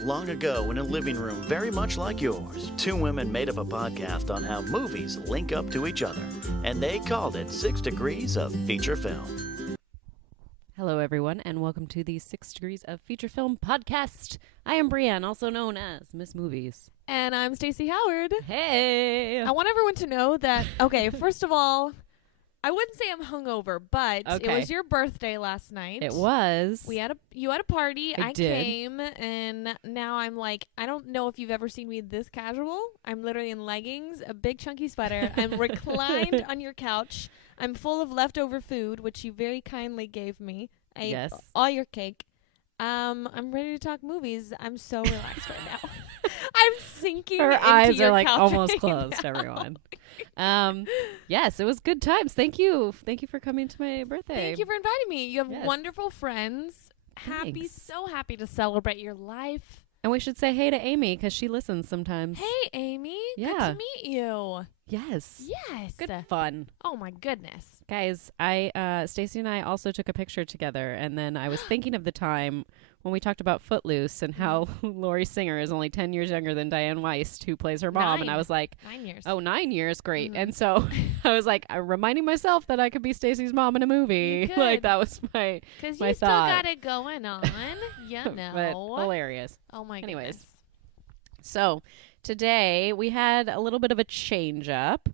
Long ago, in a living room very much like yours, two women made up a podcast on how movies link up to each other, and they called it 6 Degrees of Feature Film. Hello, everyone, and welcome to the 6 Degrees of Feature Film podcast. I am Brienne, also known as Miss Movies. And I'm Stacey Howard. Hey! I want everyone to know that, okay, first of all, I wouldn't say I'm hungover, but it was your birthday last night. It was. You had a party. I did. came, and now I'm like, I don't know if you've ever seen me this casual. I'm literally in leggings, a big chunky sweater. I'm reclined on your couch. I'm full of leftover food, which you very kindly gave me. I ate all your cake. I'm ready to talk movies. I'm so relaxed right now. I'm sinking Her into eyes your are like couch almost right closed, now. everyone. Yes, it was good times. Thank you for coming to my birthday. Thank you for inviting me. You have Yes. wonderful friends. Thanks. So happy to celebrate your life. And we should say hey to Amy because she listens sometimes. Hey, Amy. Yeah. Good to meet you. Yes. Yes. Good fun. Oh my goodness. Guys, Stacey and I also took a picture together, and then I was thinking of the time when we talked about Footloose and how Laurie Singer is only 10 years younger than Diane Weist, who plays her mom, 9. and I was like, 9 years. oh, 9 years, great. Mhm. And so I was like, reminding myself that I could be Stacey's mom in a movie. You Like, could. that was my Because my you still thought. got it going on. You know. but hilarious. Oh my Anyways. goodness. So today we had a little bit of a change up.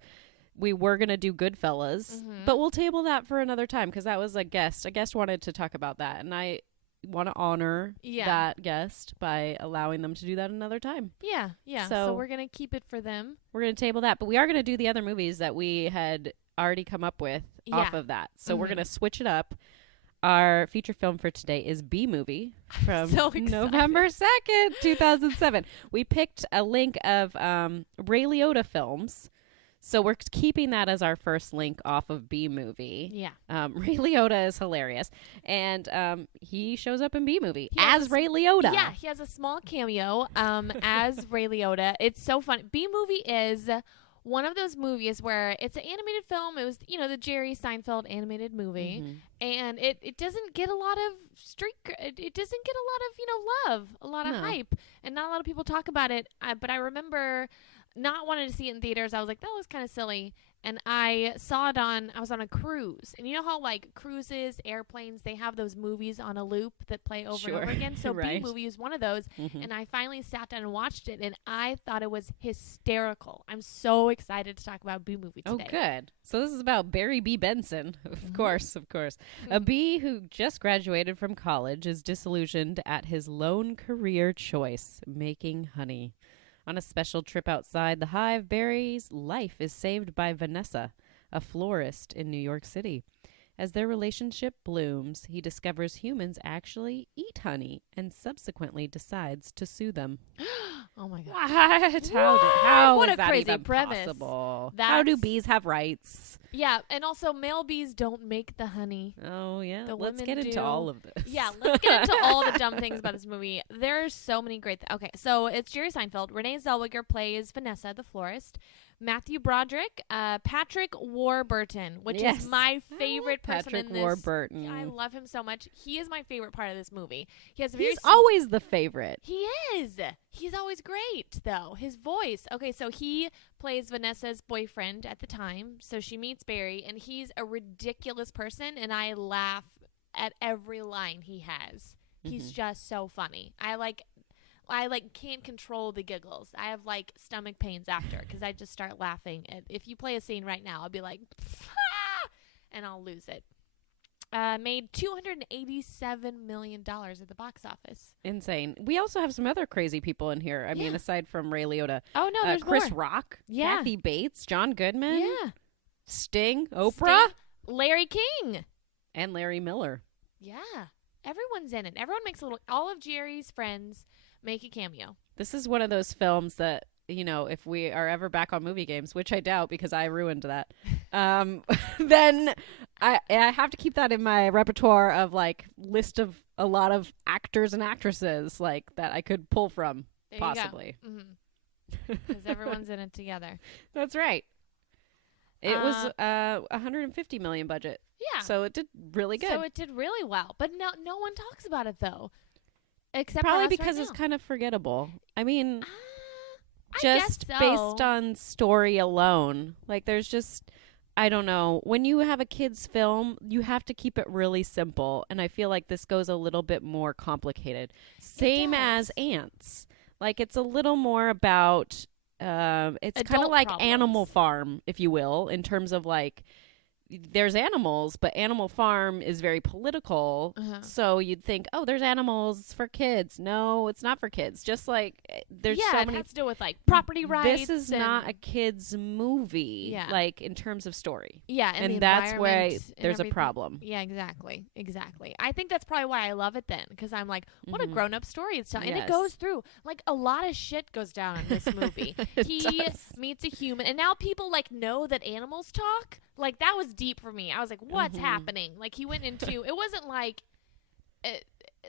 We were going to do Goodfellas, but we'll table that for another time because that was a guest. A guest wanted to talk about that, and I want to honor that guest by allowing them to do that another time. Yeah. So So we're going to keep it for them. We're going to table that, but we are going to do the other movies that we had already come up with off of that. So we're going to switch it up. Our feature film for today is B Movie from So excited. November 2nd, 2007. We picked a link of Ray Liotta films. So we're keeping that as our first link off of B Movie. Yeah. Ray Liotta is hilarious. And he shows up in B Movie as Ray Liotta. Yeah, he has a small cameo as Ray Liotta. It's so fun. B Movie is one of those movies where it's an animated film. It was, the Jerry Seinfeld animated movie. And it doesn't get a lot of it doesn't get a lot of, love, a lot of hype. And not a lot of people talk about it. But I remember not wanting to see it in theaters. I was like, that was kind of silly. And I saw it I was on a cruise. And you know how like cruises, airplanes, they have those movies on a loop that play over and over again? So Right. B Movie was one of those. And I finally sat down and watched it. And I thought it was hysterical. I'm so excited to talk about B Movie today. Oh, good. So this is about Barry B. Benson. Of course. A bee who just graduated from college is disillusioned at his lone career choice, making honey. On a special trip outside the hive, Barry's life is saved by Vanessa, a florist in New York City. As their relationship blooms, he discovers humans actually eat honey and subsequently decides to sue them. Oh my God. What? What is a that crazy even premise. possible? How do That's- bees have rights? Yeah. And also, male bees don't make the honey. Oh, yeah. The Let's women get into do. all of this. Yeah, let's get into all the dumb things about this movie. There's so many great okay, so it's Jerry Seinfeld. Renee Zellweger plays Vanessa, the florist. Matthew Broderick, Patrick Warburton, which is my favorite person Patrick in this. Warburton. I love him so much. He is my favorite part of this movie. He has a He's always the favorite. He is. He's always great, though. His voice. Okay, so he plays Vanessa's boyfriend at the time. So she meets Barry, and he's a ridiculous person, and I laugh at every line he has. He's just so funny. I can't control the giggles. I have like stomach pains after because I just start laughing. If you play a scene right now, I'll be like, ah! And I'll lose it. Made $287 million at the box office. Insane. We also have some other crazy people in here. I mean, aside from Ray Liotta. Oh no, there's Chris more. Rock, Yeah. Kathy Bates, John Goodman, Yeah. Sting, Oprah, Larry King. and Larry Miller. Yeah. Everyone's in it. Everyone makes a little. All of Jerry's friends make a cameo. This is one of those films that, if we are ever back on movie games, which I doubt because I ruined that, then I have to keep that in my repertoire of like list of a lot of actors and actresses like that I could pull from There possibly. Because everyone's in it together. That's right. It was 150 million budget. Yeah. So it did really good. So it did really well. But no one talks about it, though. Except Probably for us because right it's now. kind of forgettable. I mean, I guess just so. based on story alone. Like, there's just, I don't know. When you have a kid's film, you have to keep it really simple. And I feel like this goes a little bit more complicated. Same as does. Ants. Like, it's a little more about, it's kind of Adult like problems. Animal Farm, if you will, in terms of like, there's animals, but Animal Farm is very political. Uh-huh. So you'd think, oh, there's animals for kids. No, it's not for kids. Just like there's yeah, so it many. has to do with like property rights. This is and, not a kids movie. Yeah. Like in terms of story. yeah, and, the that's where environment and there's a everything. problem. Yeah, exactly. I think that's probably why I love it then, because I'm like, what a Mhm. grown-up story it's telling, and it Yes. goes through like a lot of shit goes down in this movie. It He does. meets a human, and now people like know that animals talk. Like that was deep for me. I was like, what's Mhm. happening? Like he went into it wasn't like.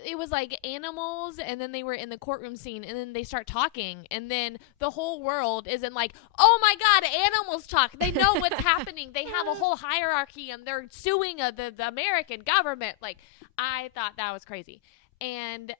It was like animals, and then they were in the courtroom scene, and then they start talking, and then the whole world isn't like, oh my god, animals talk. They know what's happening. They have a whole hierarchy, and they're suing the American government. Like, I thought that was crazy. And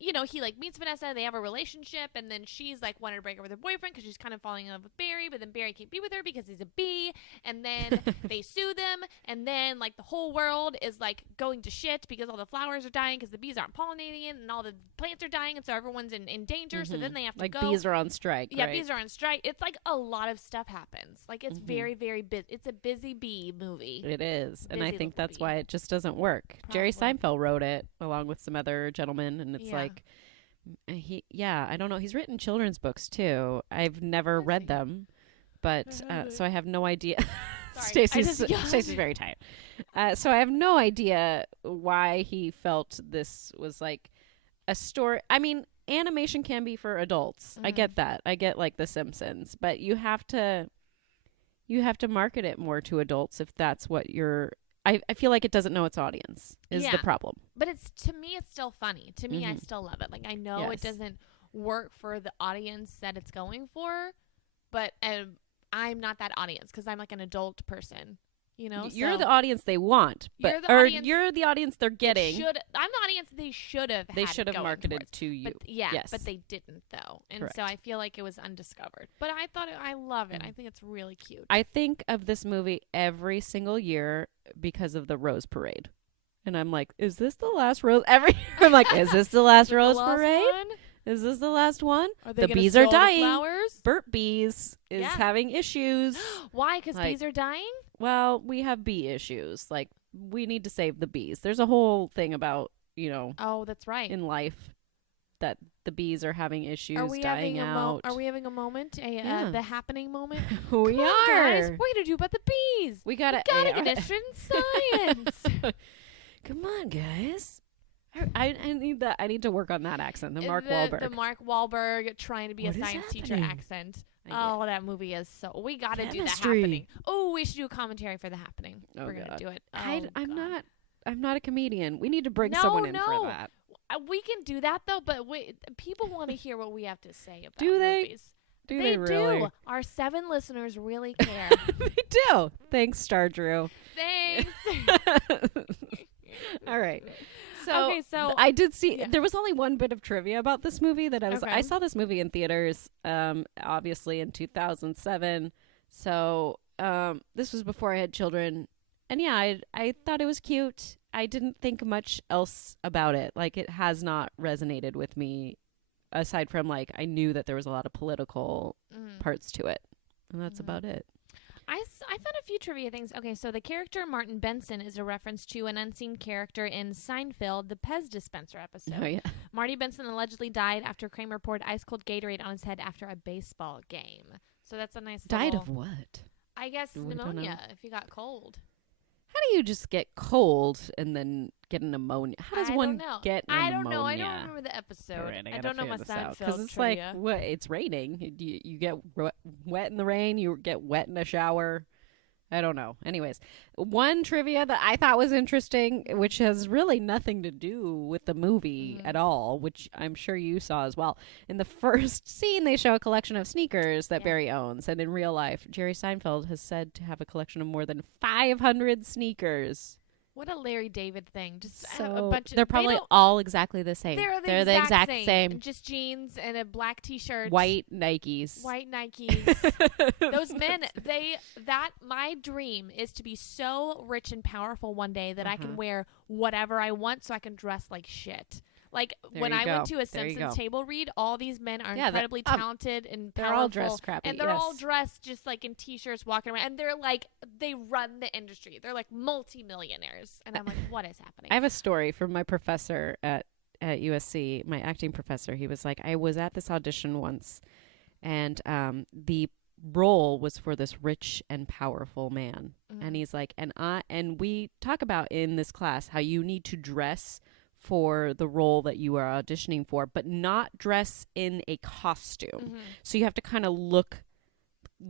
you know, he like meets Vanessa, they have a relationship, and then she's like wanted to break up with her boyfriend because she's kind of falling in love with Barry, but then Barry can't be with her because he's a bee, and then they sue them, and then like the whole world is like going to shit because all the flowers are dying because the bees aren't pollinating it, and all the plants are dying, and so everyone's in danger. So Mhm. then they have to like go. bees are on strike. Yeah, right? bees are on strike. It's like a lot of stuff happens. Like it's Mhm. very, very busy. It's a busy bee movie. It is, and I Busy think little that's bee. why it just doesn't work. Jerry Probably. Seinfeld wrote it along with some other gentlemen, and it's Yeah. like I don't know. He's written children's books too. I've never Has read he? them, but so I have no idea. Sorry, I Stacy's just yawned. Stacy's very tired. So I have no idea why he felt this was like a story. I mean, animation can be for adults. I Mhm. get that. I get like The Simpsons, but you have to market it more to adults if that's what you're. I feel like it doesn't know its audience is Yeah. the problem. But it's to me, it's still funny. To me, I Mhm. still love it. Like I know Yes. it doesn't work for the audience that it's going for, but I'm not that audience because I'm like an adult person. You know, You're so the audience they want, but You're the audience you're the audience they're getting. I'm the audience they should have. They had should have going marketed towards. to you. But yeah, Yes. but they didn't though, and Correct. so I feel like it was undiscovered. But I thought I love it. Mm. I think it's really cute. I think of this movie every single year because of the Rose Parade. And I'm like, is this the last Rose? Every I'm like, is this the last The Rose last Parade? one? Is this the last one? Are they The gonna bees are steal the dying. flowers? Burt Bees is Yeah. having issues. Why? Because Like- bees are dying. Well, we have bee issues. Like, we need to save the bees. There's a whole thing about, Oh, that's right. in life that the bees are having issues Are we dying having out. Are we having a moment? Yeah. The happening moment? we Come on, guys. are. What are you gonna do about the bees? We gotta Gotta get interested in science. Come on, guys. I need that. I need to work on that accent. The Mark the Wahlberg. Mark Wahlberg trying to be What a is science teacher happening? accent. I get- Oh, that movie is so. We got to do the Chemistry. happening. Oh, we should do a commentary for the happening. Oh, We're gonna God. do it. I'm Oh, God. not. I'm not a comedian. We need to bring No, someone in no. for that. We can do that though, but people want to hear what we have to say about Do they? movies. Do they really? do. Our 7 listeners really care. They do. Thanks, Star Drew. Thanks. All right. So, Okay, so- I did see. yeah. There was only one bit of trivia about this movie that I Okay. saw this movie in theaters, obviously in 2007. So this was before I had children, and yeah, I thought it was cute. I didn't think much else about it. Like, it has not resonated with me, aside from like I knew that there was a lot of political Mm. parts to it, and that's Mhm. about it. I found a few trivia things. Okay, so the character Martin Benson is a reference to an unseen character in Seinfeld, the Pez dispenser episode. Oh yeah. Marty Benson allegedly died after Kramer poured ice-cold Gatorade on his head after a baseball game. So that's a nice Died little, of what? I guess We don't know. pneumonia if he got cold. How do you just get cold and then get an pneumonia? How does I one don't know. get I pneumonia? don't know. I don't remember the episode. All right, I gotta don't know my figure this out, Seinfeld it's trivia. like what? It's raining. You get wet in the rain. You get wet in a shower. I don't know. Anyways, one trivia that I thought was interesting, which has really nothing to do with the movie Mhm. at all, which I'm sure you saw as well. In the first scene, they show a collection of sneakers that Yeah. Barry owns, and in real life, Jerry Seinfeld has said to have a collection of more than 500 sneakers. What a Larry David thing. Just have a So bunch of... they're probably all exactly the same. They're the exact same. Just jeans and a black T-shirt. White Nikes. White Nikes. Those men, my dream is to be so rich and powerful one day that I can wear whatever I want so I can dress like shit. Like, when I went to a Simpsons table read, all these men are incredibly talented and powerful. They're all dressed crappy. And they're all dressed just, like, in T-shirts walking around. And they're, like, they run the industry. They're, like, multi-millionaires. And I'm like, what is happening? I have a story from my professor at USC, my acting professor. He was like, I was at this audition once, and the role was for this rich and powerful man. And he's like, and we talk about in this class how you need to dress for the role that you are auditioning for, but not dress in a costume. So you have to kind of look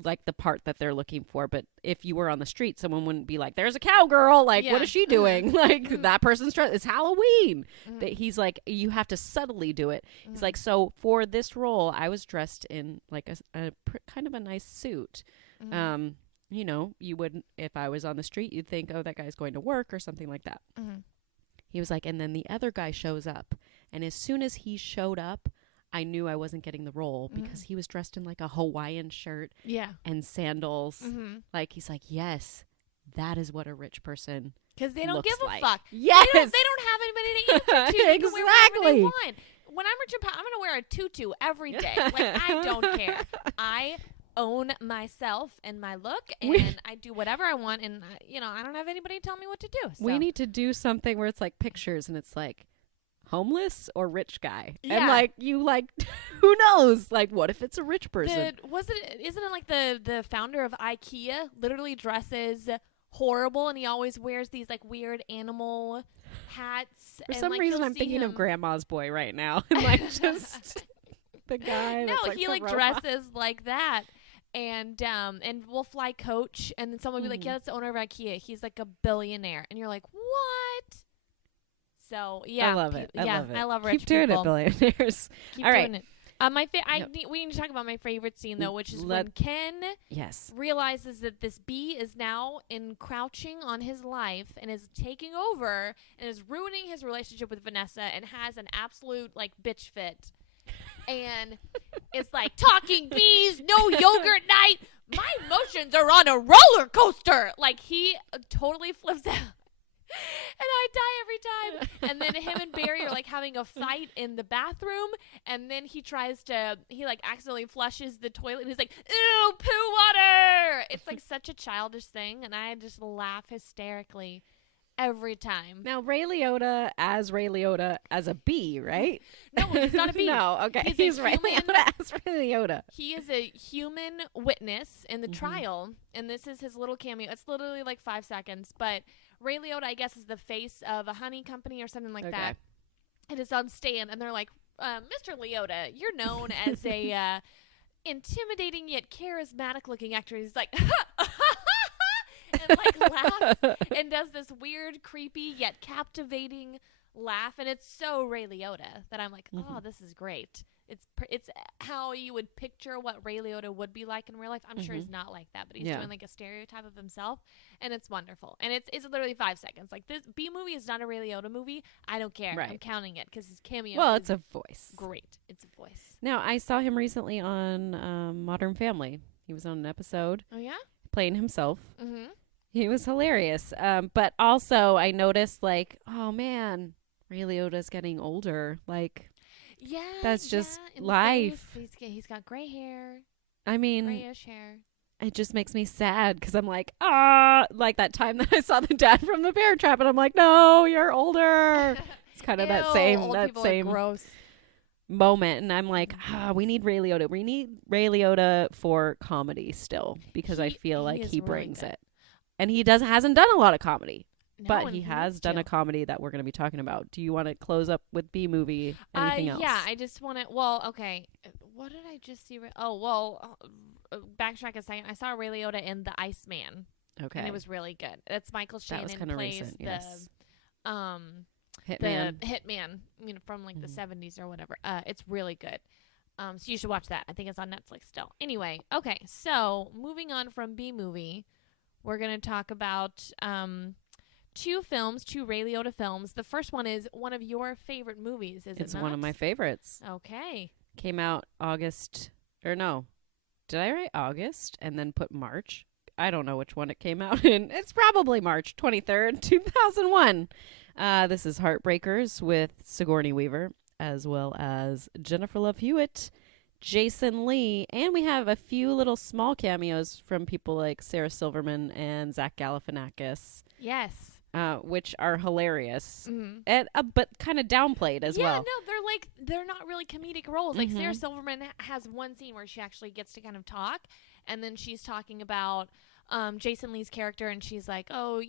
like the part that they're looking for. But if you were on the street, someone wouldn't be like, there's a cowgirl, like, what is she doing? Like, that person's dressed. It's Halloween. That he's like, you have to subtly do it. He's like, so for this role, I was dressed in like a kind of a nice suit. You know, you wouldn't, if I was on the street, you'd think, oh, that guy's going to work or something like that. He was like, and then the other guy shows up. And as soon as he showed up, I knew I wasn't getting the role because he was dressed in like a Hawaiian shirt and sandals. Like, he's like, yes, that is what a rich person because they don't give a like. fuck. Yes. They don't have anybody to answer to. They can wear whatever they want. When I'm rich and powerful, I'm going to wear a tutu every day. Like, I don't care. I own myself and my look, and I do whatever I want, and I don't have anybody tell me what to do. So. We need to do something where it's like pictures and it's like homeless or rich guy, and like you like who knows, like what if it's a rich person? Isn't it like the founder of IKEA literally dresses horrible, and he always wears these like weird animal hats. For some reason I'm thinking of Grandma's Boy right now, and like just the guy. No, that's he like dresses like that. And we'll fly coach, and then someone will be like, yeah, that's the owner of IKEA. He's like a billionaire. And you're like, what? So, yeah. I love it. I love rich Keep doing people. it, billionaires. Keep All doing right. it. We need to talk about my favorite scene, though, which is when Ken realizes that this bee is now encroaching on his life and is taking over and is ruining his relationship with Vanessa and has an absolute, like, bitch fit. And it's like, talking bees, no yogurt night. My emotions are on a roller coaster. Like, he totally flips out. And I die every time. And then him and Barry are like having a fight in the bathroom. And then he like accidentally flushes the toilet. And he's like, ew, poo water. It's like such a childish thing. And I just laugh hysterically every time. Now, Ray Liotta as a bee, right? No, he's not a bee. No, okay. He's Ray Liotta as Ray Liotta. He is a human witness in the trial, and this is his little cameo. It's literally like 5 seconds, but Ray Liotta, I guess, is the face of a honey company or something like that. And it's on stand, and they're like, Mr. Liotta, you're known as a intimidating yet charismatic-looking actor. He's like, and like laughs and does this weird, creepy yet captivating laugh, and it's so Ray Liotta that I'm like, oh, this is great. It's how you would picture what Ray Liotta would be like in real life. I'm sure he's not like that, but he's doing like a stereotype of himself, and it's wonderful. And it's literally 5 seconds. Like, this B movie is not a Ray Liotta movie. I don't care. I'm counting it because his cameo. Well, it's a voice. Great. It's a voice. Now, I saw him recently on Modern Family. He was on an episode. Oh yeah, playing himself. He was hilarious. But also, I noticed, like, oh, man, Ray Liotta's getting older. Like, that's just life. He's got gray hair. I mean, grayish hair. It just makes me sad because I'm like, like that time that I saw the dad from The Bear Trap, and I'm like, no, you're older. It's kind of that same gross moment, and I'm like, we need Ray Liotta. We need Ray Liotta for comedy still, because I feel like he brings it. And he hasn't done a lot of comedy, but he has done a comedy that we're going to be talking about. Do you want to close up with B movie? Anything else? Yeah, I just want to. Well, okay. What did I just see? Backtrack a second. I saw Ray Liotta in The Iceman. Okay, and it was really good. That's Michael Shannon. That was kind of recent. Yes. Hitman. The Hitman, from like the 70s or whatever. It's really good. So you should watch that. I think it's on Netflix still. Anyway, okay. So moving on from B movie, we're gonna talk about two films, two Ray Liotta films. The first one is one of your favorite movies, is it not? It's one of my favorites. Okay. Came out August, or no, did I write August and then put March? I don't know which one it came out in. It's probably March 23rd, 2001. This is Heartbreakers with Sigourney Weaver, as well as Jennifer Love Hewitt, Jason Lee, and we have a few little small cameos from people like Sarah Silverman and Zach Galifianakis, Yes. which are hilarious, Mm-hmm. and but kind of downplayed as well. Yeah, no, they're not really comedic roles. Like Mhm. Sarah Silverman has one scene where she actually gets to kind of talk, and then she's talking about Jason Lee's character, and she's like, oh,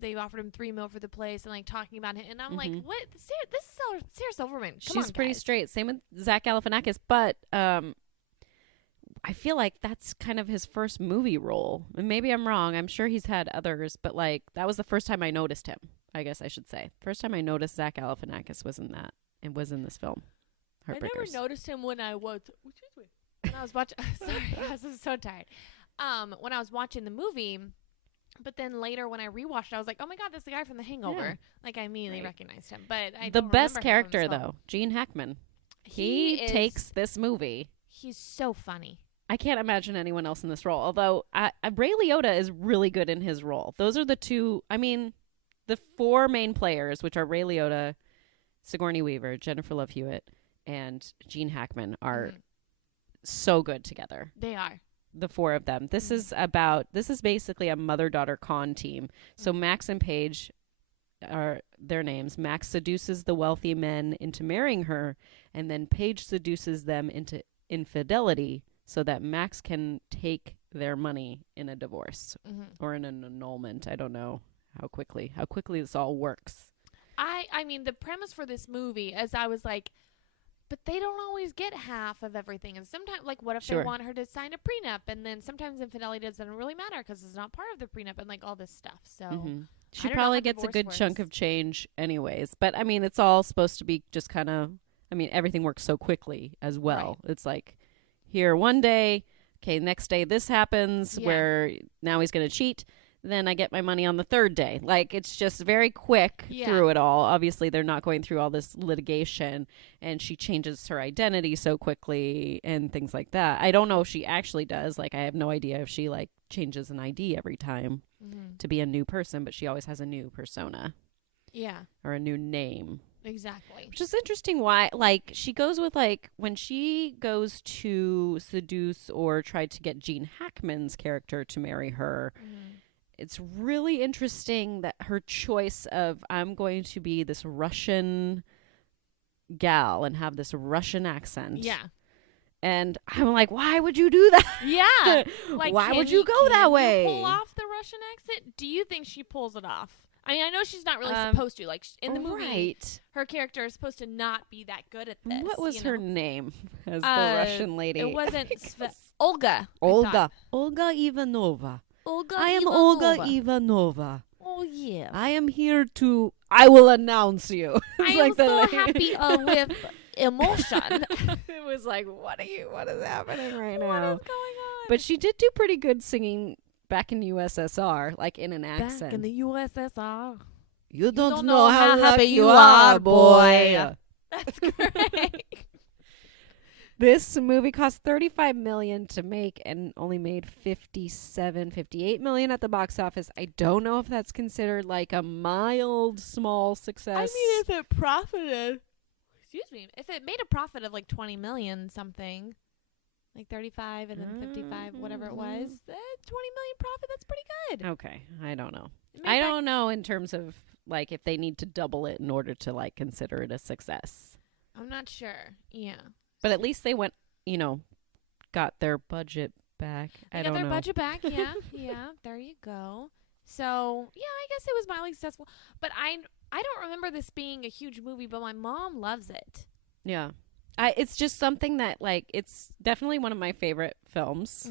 they offered him $3 million for the place, and like talking about it, and I'm like, what? This is Sarah Silverman. Come She's on, pretty guys. straight. Same with Zach Galifianakis, but I feel like that's kind of his first movie role. And maybe I'm wrong. I'm sure he's had others, but like that was the first time I noticed him. I guess I should say. First time I noticed Zach Galifianakis was in that. It was in this film. I never Heartbreakers. noticed him when I was. Excuse me. When I was watching. Sorry, I was so tired. When I was watching the movie, but then later when I rewatched, I was like, "Oh my God, that's the guy from The Hangover!" Yeah. Like I immediately Right. recognized him. But I The don't best remember him from character this film. though, Gene Hackman. He takes this movie. He's so funny. I can't imagine anyone else in this role. Although Ray Liotta is really good in his role. Those are the two. I mean, the four main players, which are Ray Liotta, Sigourney Weaver, Jennifer Love Hewitt, and Gene Hackman, are so good together. They are. The four of them. This is basically a mother-daughter con team. So Max and Paige are their names. Max seduces the wealthy men into marrying her, and then Paige seduces them into infidelity so that Max can take their money in a divorce or in an annulment. I don't know how quickly this all works. I mean, the premise for this movie, as I was like, but they don't always get half of everything. And sometimes, like, what if Sure. they want her to sign a prenup? And then sometimes infidelity doesn't really matter because it's not part of the prenup and, like, all this stuff. So She don't know probably how gets a divorce good chunk works. of change anyways. But, I mean, it's all supposed to be just kind of, everything works so quickly as well. Right. It's like, here one day, okay, next day this happens Yeah. where now he's going to cheat. Then I get my money on the third day. Like, it's just very quick through it all. Obviously, they're not going through all this litigation, and she changes her identity so quickly and things like that. I don't know if she actually does. Like, I have no idea if she, like, changes an ID every time to be a new person, but she always has a new persona Yeah, or a new name. exactly. Which is interesting why, like, she goes with, like, when she goes to seduce or try to get Gene Hackman's character to marry her, it's really interesting that her choice of, I'm going to be this Russian gal and have this Russian accent. Yeah. And I'm like, why would you do that? Yeah. Like, why can would you go that can way? You pull off the Russian accent? Do you think she pulls it off? I mean, I know she's not really supposed to. Like, in the movie, Right. her character is supposed to not be that good at this. What was you her know? name as the Russian lady? It wasn't Olga. I Olga. thought. Olga Ivanova. Olga. I am Ivanova. Olga Ivanova. Oh yeah. I am here to. I will announce you. It's I like am so the- happy with emotion. It was like, what is happening right What now? is going on? But she did do pretty good singing back in USSR, like in an accent. Back in the USSR. You don't know how happy you are, boy. That's great. This movie cost $35 million to make and only made $58 million at the box office. I don't know if that's considered like a mild, small success. I mean, if it profited, if it made a profit of like 20 million something, like 35 and then 55, whatever it was, 20 million profit, that's pretty good. Okay, I don't know. It made I back- don't know in terms of like if they need to double it in order to like consider it a success. I'm not sure. Yeah. But at least they went, got their budget back. They I got don't their know. budget back. Yeah. Yeah. There you go. So, yeah, I guess it was mildly successful. But I don't remember this being a huge movie, but my mom loves it. Yeah. It's just something that like it's definitely one of my favorite films.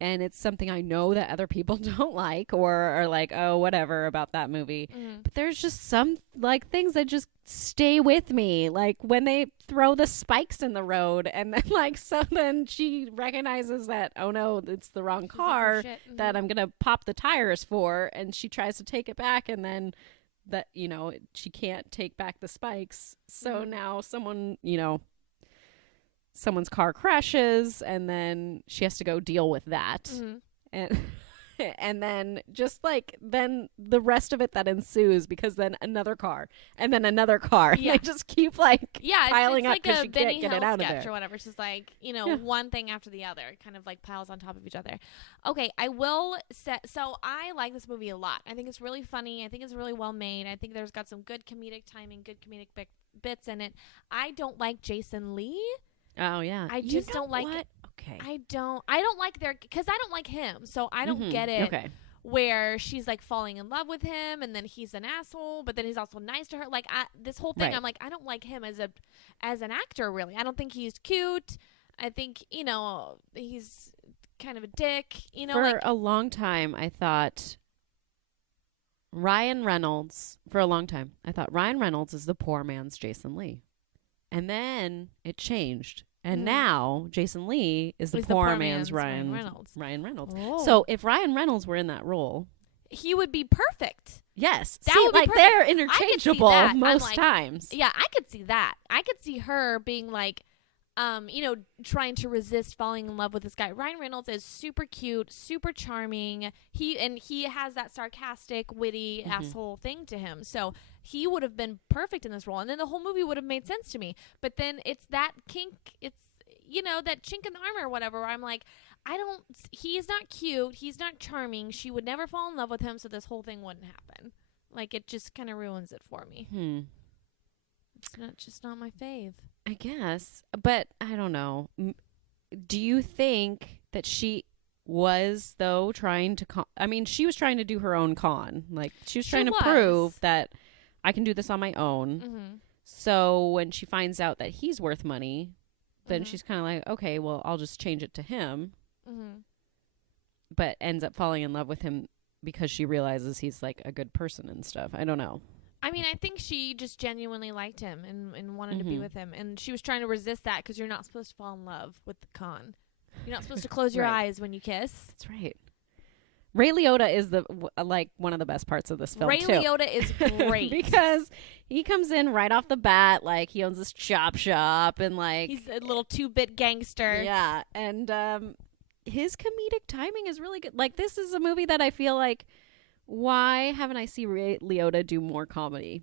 and it's something I know that other people don't like or are like, oh, whatever about that movie. But there's just some like things that just stay with me, like when they throw the spikes in the road, and then like so then she recognizes that, oh no, it's the wrong car that I'm gonna pop the tires for, and she tries to take it back, and then that, you know, she can't take back the spikes, so now someone's car crashes, and then she has to go deal with that. And and then just like then the rest of it that ensues, because then another car and then another car. They just keep like piling up because like she can't get it out of there or whatever. It's just like, you know, one thing after the other. It kind of like piles on top of each other. Okay, I will set. So I like this movie a lot. I think it's really funny. I think it's really well made. I think there's got some good comedic timing, good comedic bits in it. I don't like Jason Lee. Oh yeah, I just don't like it. Okay, I don't like because I don't like him, so I don't get it. Okay, where she's like falling in love with him, and then he's an asshole, but then he's also nice to her. Like this whole thing, I'm like, I don't like him as an actor. Really, I don't think he's cute. I think, you know, he's kind of a dick. You know, for a long time, I thought Ryan Reynolds. For a long time, I thought Ryan Reynolds is the poor man's Jason Lee. And then it changed. And now Jason Lee is the poor man's Ryan Reynolds. Oh. So if Ryan Reynolds were in that role, he would be perfect. Yes. That see, would be like perfect. they're interchangeable most times. Yeah, I could see that. I could see her being like, you know, trying to resist falling in love with this guy. Ryan Reynolds is super cute, super charming. He has that sarcastic, witty asshole thing to him. So he would have been perfect in this role, and then the whole movie would have made sense to me. But then it's that kink, it's, you know, that chink in the armor or whatever, where I'm like, he's not cute, he's not charming, she would never fall in love with him, so this whole thing wouldn't happen. Like, it just kind of ruins it for me. It's just not my fave. I guess, but I don't know. Do you think that she was, though, trying to I mean, she was trying to do her own con. Like, she was trying to prove that I can do this on my own. So when she finds out that he's worth money, then she's kind of like, okay, well, I'll just change it to him. But ends up falling in love with him because she realizes he's like a good person and stuff. I don't know. I mean, I think she just genuinely liked him and wanted to be with him. And she was trying to resist that because you're not supposed to fall in love with the con. You're not supposed to close your eyes when you kiss. That's right. Ray Liotta is like one of the best parts of this film. Ray Liotta is great because he comes in right off the bat, like he owns this chop shop and like he's a little 2-bit gangster. Yeah, and his comedic timing is really good. Like, this is a movie that I feel like, why haven't I seen Ray Liotta do more comedy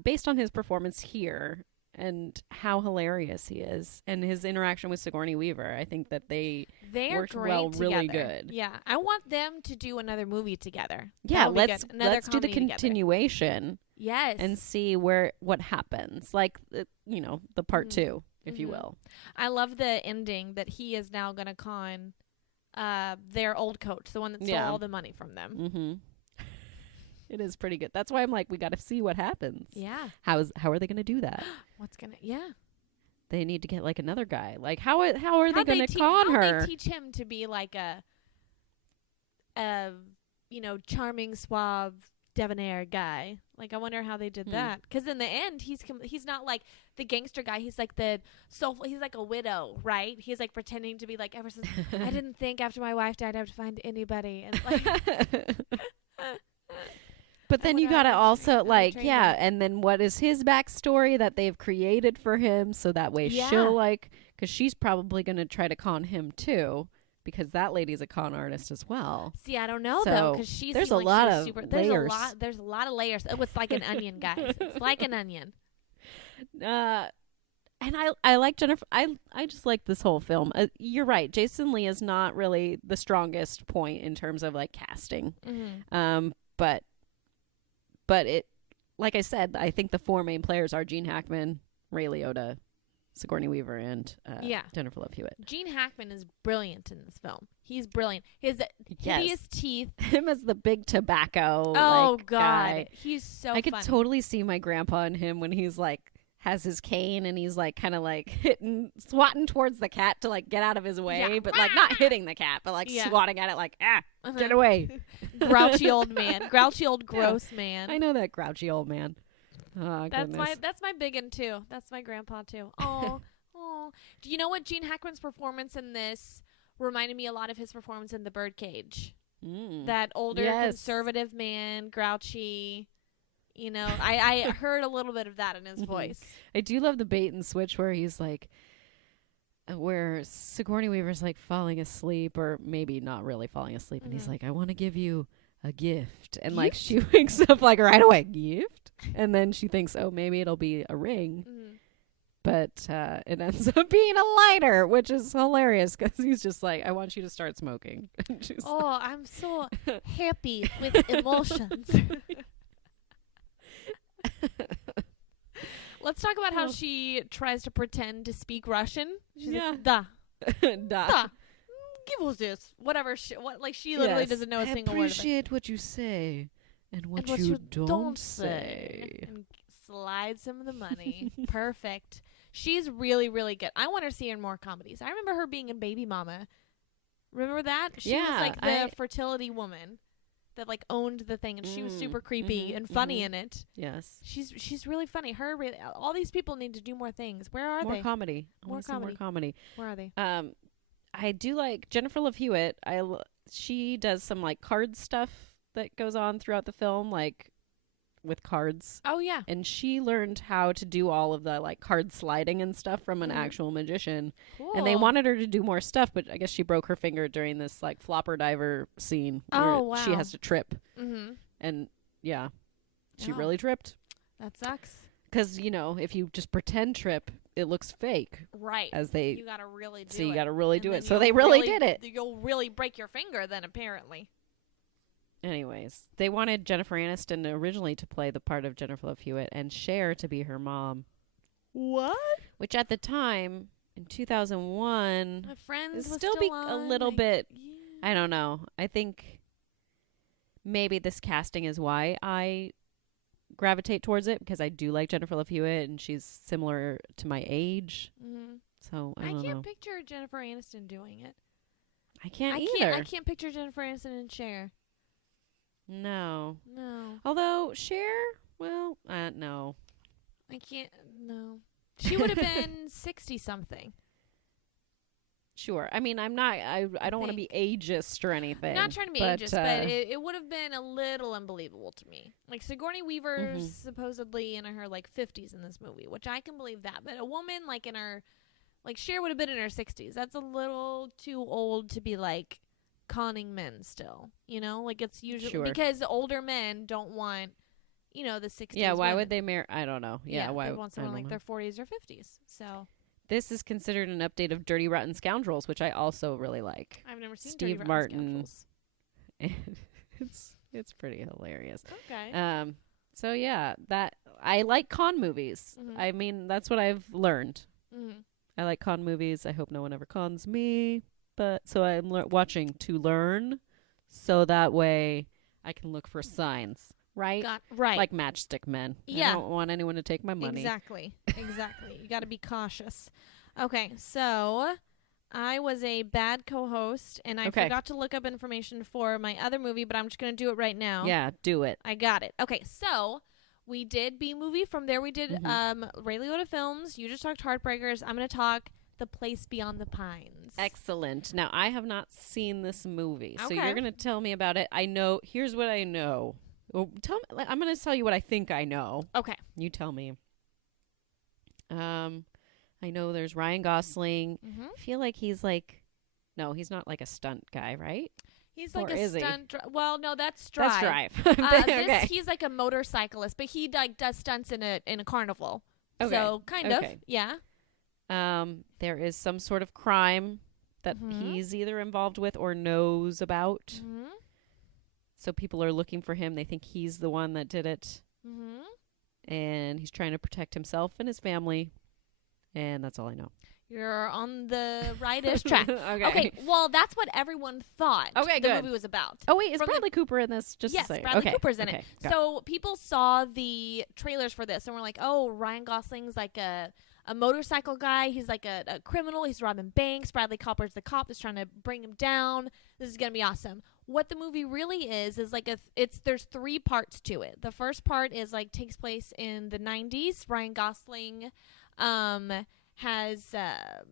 based on his performance here and how hilarious he is and his interaction with Sigourney Weaver? I think that they worked well, really good. Yeah, I want them to do another movie together. Yeah, let's do the continuation. Yes, and see what happens. Like, you know, the part 2, if you will. I love the ending that he is now going to con their old coach, the one that stole all the money from them. It is pretty good. That's why I'm like, we got to see what happens. Yeah. How are they going to do that? They need to get like another guy. Like, how are they going to con her? How they teach him to be like a you know, charming, suave, debonair guy. Like, I wonder how they did that. Because in the end, he's not like the gangster guy. He's like he's like a widow, right? He's like pretending to be like, ever since I didn't think after my wife died I would find anybody. And like. But then you gotta also like, and then what is his backstory that they've created for him, so that way she'll like, because she's probably gonna try to con him too, because that lady's a con artist as well. See, I don't know though, because there's a lot of layers. There's a lot of layers. Oh, it's like an onion, guys. It's like an onion. And I like Jennifer. I just like this whole film. You're right. Jason Lee is not really the strongest point in terms of like casting. But it, like I said, I think the 4 main players are Gene Hackman, Ray Liotta, Sigourney Weaver, and Jennifer Love Hewitt. Gene Hackman is brilliant in this film. He's brilliant. His hideous teeth. Him as the big tobacco. Oh, like, God. guy. He's so I could totally see my grandpa and him when he's like has his cane and he's like kind of like swatting towards the cat to like get out of his way, but like not hitting the cat, but like swatting at it like, get away. Grouchy old man. Grouchy old gross man. I know that grouchy old man. Oh, that's my big one too. That's my grandpa too. Oh. Do you know what Gene Hackman's performance in this reminded me a lot of his performance in The Birdcage? That older conservative man, grouchy. You know, I heard a little bit of that in his voice. I do love the bait and switch where he's like, where Sigourney Weaver's like falling asleep, or maybe not really falling asleep, and he's like, I want to give you a gift. And like she wakes up like right away, gift? And then she thinks, oh, maybe it'll be a ring. But it ends up being a lighter, which is hilarious because he's just like, I want you to start smoking. I'm so happy with emotions. Let's talk about how she tries to pretend to speak Russian. She's like, da. Da. Give us this. Whatever. She literally doesn't know a single word of it. Appreciate what you say and what you don't say. And slide some of the money. Perfect. She's really, really good. I want to see her in more comedies. I remember her being in Baby Mama. Remember that? She was like the fertility woman that like owned the thing, and she was super creepy and funny in it. Yes. She's really funny. All these people need to do more things. Where are they? More comedy. More comedy. Where are they? I do like Jennifer Love Hewitt. She does some like card stuff that goes on throughout the film, like with cards. Oh yeah. And she learned how to do all of the like card sliding and stuff from an actual magician. Cool. And they wanted her to do more stuff, but I guess she broke her finger during this like flopper diver scene where she has to trip. And she really tripped. That sucks. Because, you know, if you just pretend trip, it looks fake. Right. You gotta really do it. So you gotta really do it. So they really did it. You'll really break your finger then, apparently. Anyways, they wanted Jennifer Aniston originally to play the part of Jennifer Love Hewitt and Cher to be her mom. What? Which at the time, in 2001, My friends would was still be a little bit, yeah. I don't know. I think maybe this casting is why I gravitate towards it, because I do like Jennifer Love Hewitt and she's similar to my age. So I don't know. Picture Jennifer Aniston doing it. I can't either. I can't picture Jennifer Aniston and Cher. No. No. Although Cher, well, no. I can't. No. She would have been 60-something. Sure. I mean, I'm not. I don't want to be ageist or anything. I'm not trying to be ageist, but it would have been a little unbelievable to me. Like Sigourney Weaver's supposedly in her like 50s in this movie, which I can believe that. But a woman like in her, like Cher would have been in her 60s. That's a little too old to be like conning men still, you know, like it's usually because older men don't want, you know, the 60s. Yeah, why would they marry? I don't know. Yeah, why they want someone like their 40s or 50s. So this is considered an update of Dirty Rotten Scoundrels, which I also really like. I've never seen Steve Dirty Martin. It's pretty hilarious. Okay. So yeah, that I like con movies. I mean, that's what I've learned. I like con movies. I hope no one ever cons me. But so I'm watching to learn, so that way I can look for signs, right? Right. Like Matchstick Men. Yeah. I don't want anyone to take my money. Exactly. You got to be cautious. Okay, so I was a bad co-host, and I forgot to look up information for my other movie, but I'm just going to do it right now. Yeah, do it. I got it. Okay, so we did B-Movie. From there we did Ray Liotta Films. You just talked Heartbreakers. I'm going to talk The Place Beyond the Pines. Excellent. Now, I have not seen this movie, so you're going to tell me about it. I know. Here's what I know. Well, I'm going to tell you what I think I know. Okay. You tell me. I know there's Ryan Gosling. I feel like he's like, no, he's not like a stunt guy, right? He's like a stunt. Well, no, that's Drive. That's Drive. Okay. He's like a motorcyclist, but he like does stunts in a carnival. Okay. So kind of, yeah. There is some sort of crime that he's either involved with or knows about. So people are looking for him. They think he's the one that did it. And he's trying to protect himself and his family. And that's all I know. You're on the right-ish track. Okay. Okay, well, that's what everyone thought Okay, the good. movie was about. Oh, wait, is From Bradley Cooper in this? Just Yes, to say. Bradley Okay. Cooper's in Okay, it. got So people saw the trailers for this and were like, oh, Ryan Gosling's like a motorcycle guy. He's like a criminal. He's robbing banks. Bradley Cooper's the cop that's trying to bring him down. This is going to be awesome. What the movie really is like there's 3 parts to it. The first part is like takes place in the 90s. Ryan Gosling has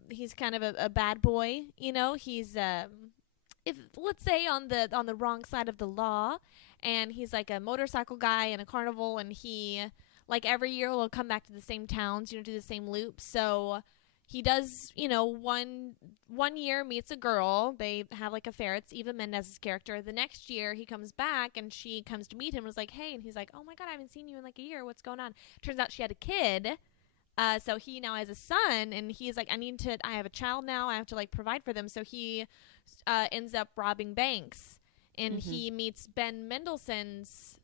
he's kind of a bad boy, you know. He's if let's say on the wrong side of the law, and he's like a motorcycle guy in a carnival, and he like every year will come back to the same towns, you know, do the same loops. So he does, you know, one year meets a girl. They have like affair. It's Eva Mendes's character. The next year he comes back and she comes to meet him and was like, hey, and he's like, oh my God, I haven't seen you in like a year. What's going on? Turns out she had a kid. So he now has a son, and he's like, I have a child now. I have to like provide for them. So he ends up robbing banks, and he meets Ben Mendelsohn's,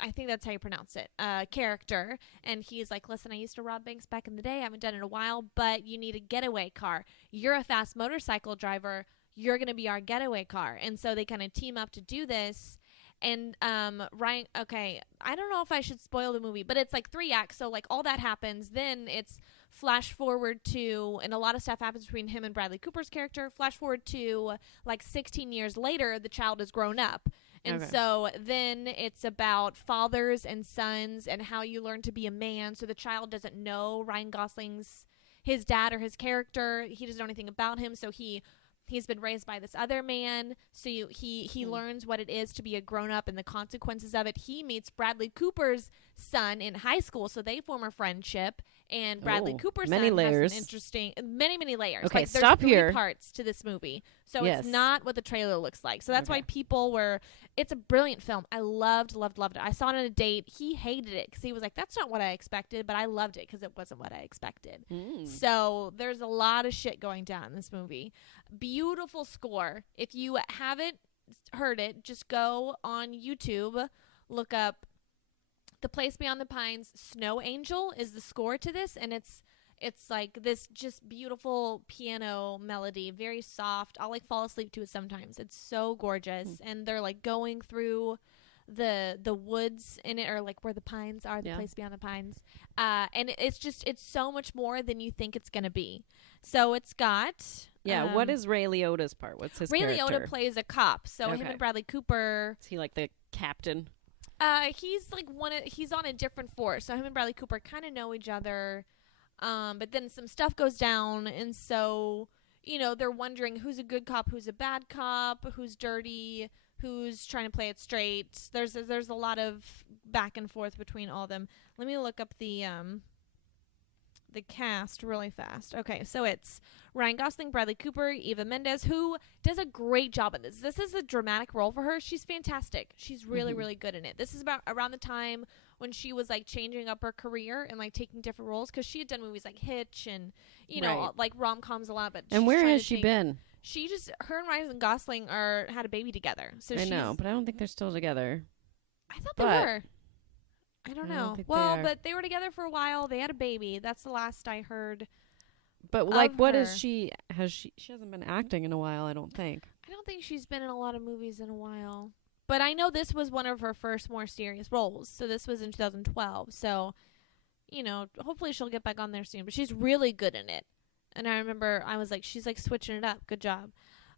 I think that's how you pronounce it, character. And he's like, listen, I used to rob banks back in the day. I haven't done it in a while, but you need a getaway car. You're a fast motorcycle driver. You're going to be our getaway car. And so they kind of team up to do this. And Ryan, okay, I don't know if I should spoil the movie, but it's like 3 acts. So like all that happens. Then it's flash forward to, and a lot of stuff happens between him and Bradley Cooper's character. Flash forward to like 16 years later, the child is grown up. And so then it's about fathers and sons and how you learn to be a man. So the child doesn't know Ryan Gosling's his dad or his character. He doesn't know anything about him. So he's been raised by this other man. So he learns what it is to be a grown up and the consequences of it. He meets Bradley Cooper's son in high school. So they form a friendship. And Bradley Cooper's son layers. has an interesting, many layers. Okay, like, stop there's 3 here. parts to this movie. So Yes. it's not what the trailer looks like. So that's why people were, it's a brilliant film. I loved it. I saw it on a date. He hated it because he was like, that's not what I expected. But I loved it because it wasn't what I expected. So there's a lot of shit going down in this movie. Beautiful score. If you haven't heard it, just go on YouTube, look up The Place Beyond the Pines. Snow Angel is the score to this, and it's like this just beautiful piano melody, very soft. I'll like fall asleep to it sometimes. It's so gorgeous. And they're like going through the woods in it, or like where the pines are, the place beyond the pines. And it's so much more than you think it's going to be. So it's got what is Ray Liotta's part? What's his Ray character? Liotta plays a cop. So him and Bradley Cooper, Is he like the captain? he's like he's on a different force. So him and Bradley Cooper kind of know each other. But then some stuff goes down, and so, you know, they're wondering who's a good cop, who's a bad cop, who's dirty, who's trying to play it straight. There's a lot of back and forth between all of them. Let me look up the cast really fast. Okay, so it's Ryan Gosling, Bradley Cooper, Eva Mendes, who does a great job in this. This is a dramatic role for her. She's fantastic. She's really, really good in it. This is about around the time when she was like changing up her career and like taking different roles, because she had done movies like Hitch and, you know, like rom-coms a lot. But and where has she been? She just, her and Ryan Gosling had a baby together. So I know, but I don't think they're still together. I thought they were. I don't I know. don't think Well, they are. but they were together for a while. They had a baby. That's the last I heard. But like, what her. is she? She hasn't been acting in a while, I don't think. I don't think she's been in a lot of movies in a while. But I know this was one of her first more serious roles. So this was in 2012. So, you know, hopefully she'll get back on there soon. But she's really good in it. And I remember I was like, she's like switching it up. Good job.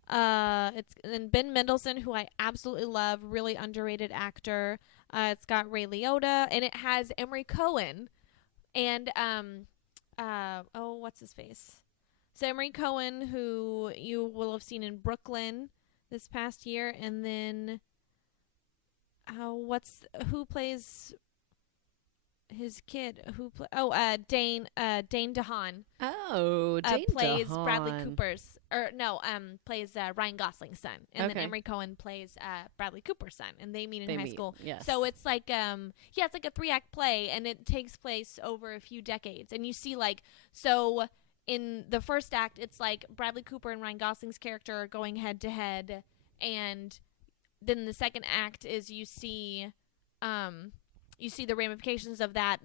And Ben Mendelsohn, who I absolutely love, really underrated actor. It's got Ray Liotta, and it has Emery Cohen, and what's his face? So Emery Cohen, who you will have seen in Brooklyn this past year, and then who plays his kid? Dane DeHaan. Oh, Dane plays DeHaan. Bradley Cooper's, plays Ryan Gosling's son, and then Emery Cohen plays Bradley Cooper's son, and they meet in high school. Yes. So it's like it's like a 3-act play, and it takes place over a few decades, and you see like so. In the first act, it's like Bradley Cooper and Ryan Gosling's character are going head to head, and then the second act is you see the ramifications of that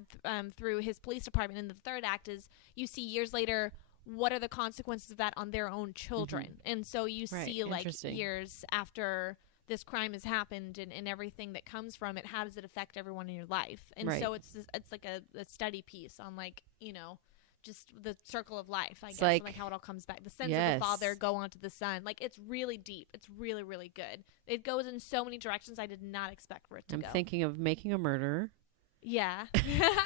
through his police department. And the third act is you see years later what are the consequences of that on their own children. And so you see like years after this crime has happened and everything that comes from it, how does it affect everyone in your life? And so it's like a study piece on like, you know, just the circle of life, I guess, like how it all comes back. The sense of the father go on to the son. Like, it's really deep. It's really, really good. It goes in so many directions I did not expect for it to go. I'm thinking of Making a Murderer. Yeah.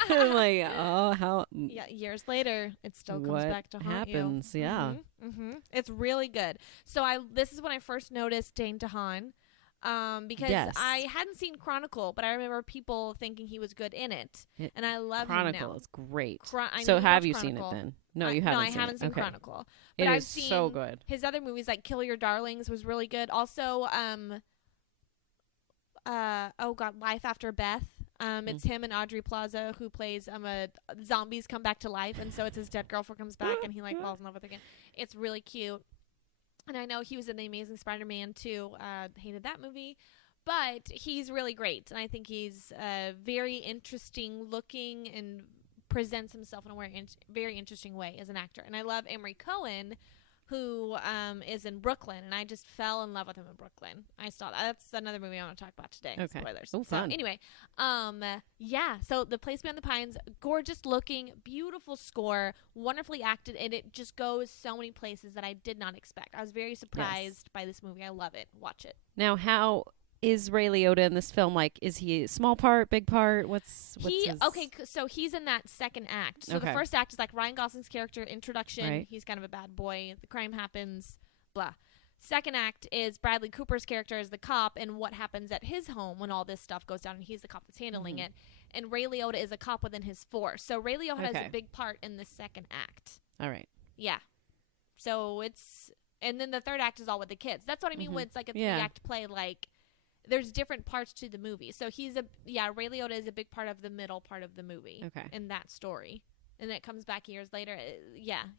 I'm like, oh, how... Yeah, years later, it still comes back to haunt happens, you. yeah. It's really good. So this is when I first noticed Dane DeHaan. Because I hadn't seen Chronicle, but I remember people thinking he was good in it. And I love him now. Chronicle is great. So have you seen it then? No, you haven't. No, I haven't seen Chronicle. But I've is seen so good. His other movies, like Kill Your Darlings, was really good. Also, Life After Beth. It's him and Audrey Plaza who plays zombies come back to life, and so it's his dead girlfriend comes back and he like falls in love with her again. It's really cute. And I know he was in The Amazing Spider-Man too. Hated that movie. But he's really great. And I think he's very interesting looking and presents himself in a very interesting way as an actor. And I love Emery Cohen, who is in Brooklyn. And I just fell in love with him in Brooklyn. That's another movie I want to talk about today. Okay. Spoilers. Oh, fun. So anyway, so The Place Beyond the Pines, gorgeous looking, beautiful score, wonderfully acted, and it just goes so many places that I did not expect. I was very surprised by this movie. I love it. Watch it. Now, how is Ray Liotta in this film? Like, is he a small part, big part? So he's in that second act. So the first act is like Ryan Gosling's character, introduction. Right. He's kind of a bad boy. The crime happens, blah. Second act is Bradley Cooper's character as the cop and what happens at his home when all this stuff goes down and he's the cop that's handling it. And Ray Liotta is a cop within his force. So Ray Liotta has a big part in the second act. All right. Yeah. So and then the third act is all with the kids. That's what I mean when it's like a three-act play, like there's different parts to the movie. So Ray Liotta is a big part of the middle part of the movie in that story. And then it comes back years later.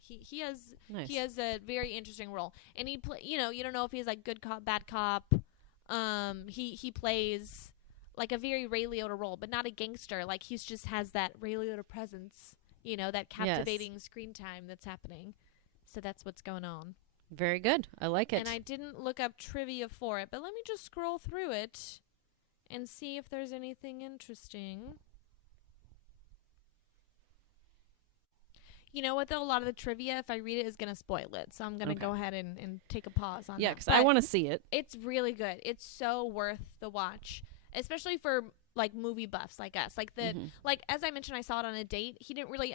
He has a very interesting role. And he you don't know if he's like good cop, bad cop. He plays like a very Ray Liotta role, but not a gangster. Like he's just has that Ray Liotta presence, that captivating screen time that's happening. So that's what's going on. Very good. I like it. And I didn't look up trivia for it, but let me just scroll through it and see if there's anything interesting. You know what, though? A lot of the trivia, if I read it, is going to spoil it. So I'm going to go ahead and take a pause on that. Yeah, because I want to see it. It's really good. It's so worth the watch, especially for like movie buffs like us. Like like as I mentioned, I saw it on a date. He didn't really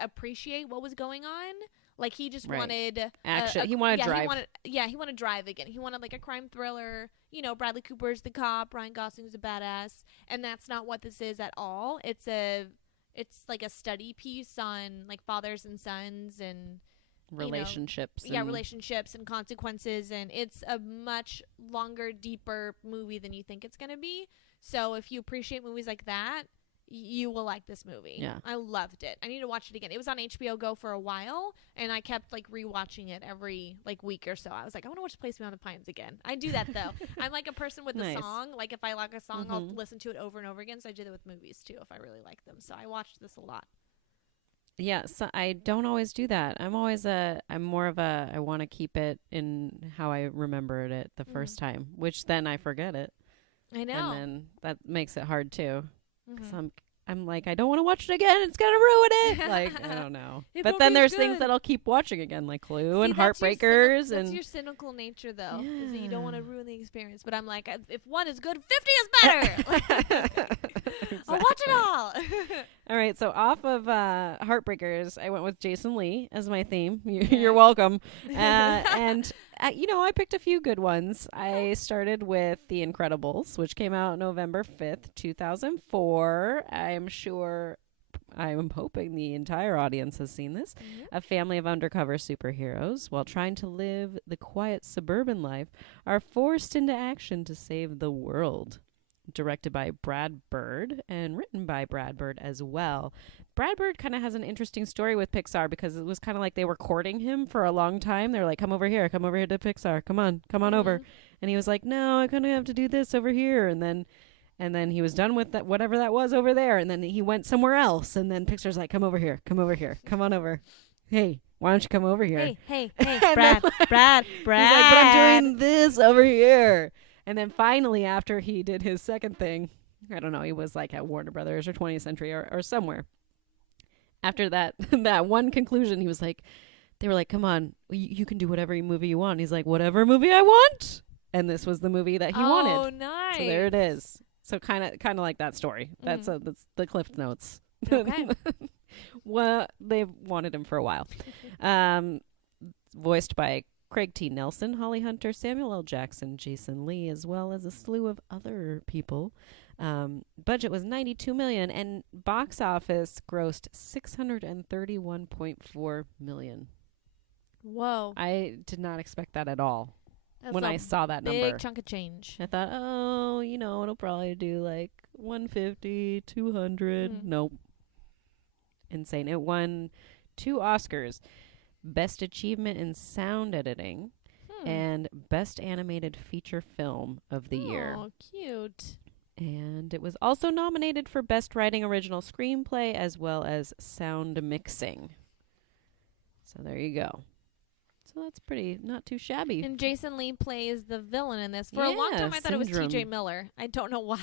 appreciate what was going on. Like he just wanted action. He wanted drive. He wanted drive again. He wanted like a crime thriller. Bradley Cooper's the cop. Ryan Gosling's a badass, and that's not what this is at all. It's like a study piece on like fathers and sons and relationships. Relationships and consequences, and it's a much longer, deeper movie than you think it's gonna be. So if you appreciate movies like that, you will like this movie. Yeah. I loved it. I need to watch it again. It was on HBO Go for a while, and I kept like rewatching it every like week or so. I was like, I want to watch Place Beyond the Pines again. I do that though. I'm like a person with a song. Like if I like a song, I'll listen to it over and over again. So I do that with movies too if I really like them. So I watched this a lot. Yeah, so I don't always do that. I'm more of a, I want to keep it in how I remembered it the first time, which then I forget it. I know. And then that makes it hard too. Because I'm like, I don't want to watch it again. It's going to ruin it. Like, I don't know. But then there's things that I'll keep watching again, like Clue and Heartbreakers. That's your cynical nature, though, is that you don't want to ruin the experience. But I'm like, if one is good, 50 is better. I'll watch it all. All right. So off of Heartbreakers, I went with Jason Lee as my theme. You're welcome. And I picked a few good ones. I started with The Incredibles, which came out November 5th, 2004. I'm hoping the entire audience has seen this. A family of undercover superheroes, while trying to live the quiet suburban life, are forced into action to save the world. Directed by Brad Bird and written by Brad Bird as well. Brad Bird kind of has an interesting story with Pixar because it was kind of like they were courting him for a long time. They were like, come over here to Pixar. Come on over. And he was like, no, I kind of have to do this over here. And then he was done with that, whatever that was over there. And then he went somewhere else. And then Pixar's like, come over here, come on over. hey, why don't you come over here? Hey, And Brad, then, Brad. He's like, but I'm doing this over here. And then finally, after he did his second thing, I don't know, he was like at Warner Brothers or 20th Century or somewhere. After that that one conclusion, he was like, they were like, come on, you can do whatever movie you want. And he's like, whatever movie I want. And this was the movie that he wanted. Oh, nice. So there it is. So kind of like that story. That's the Cliff Notes. Okay. Well, they wanted him for a while. Voiced by Craig T. Nelson, Holly Hunter, Samuel L. Jackson, Jason Lee, as well as a slew of other people. Budget was $92 million, and box office grossed $631.4 million. Whoa. I did not expect that at all. That's When a I saw that big number, chunk of change. I thought, oh, it'll probably do like 150, 200. Nope. Insane. It won 2 Oscars, Best Achievement in Sound Editing and Best Animated Feature Film of the Year. Oh, cute. And it was also nominated for Best Writing Original Screenplay as well as Sound Mixing. So there you go. So that's not too shabby. And Jason Lee plays the villain in this. For a long time, I thought it was T.J. Miller. I don't know why.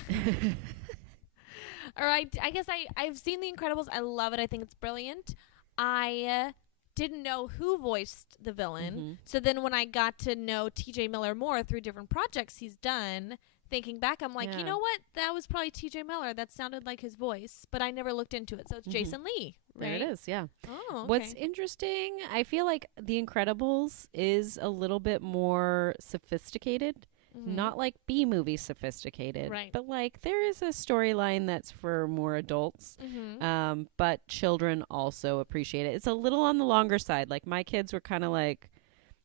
Or I guess I've seen The Incredibles. I love it. I think it's brilliant. I didn't know who voiced the villain. So then when I got to know T.J. Miller more through different projects he's done, thinking back, I'm like, you know what? That was probably T.J. Miller. That sounded like his voice. But I never looked into it. So it's Jason Lee. Right? There it is, yeah. Oh, okay. What's interesting, I feel like The Incredibles is a little bit more sophisticated. Not like B-movie sophisticated. Right. But like there is a storyline that's for more adults. But children also appreciate it. It's a little on the longer side. Like my kids were kind of like,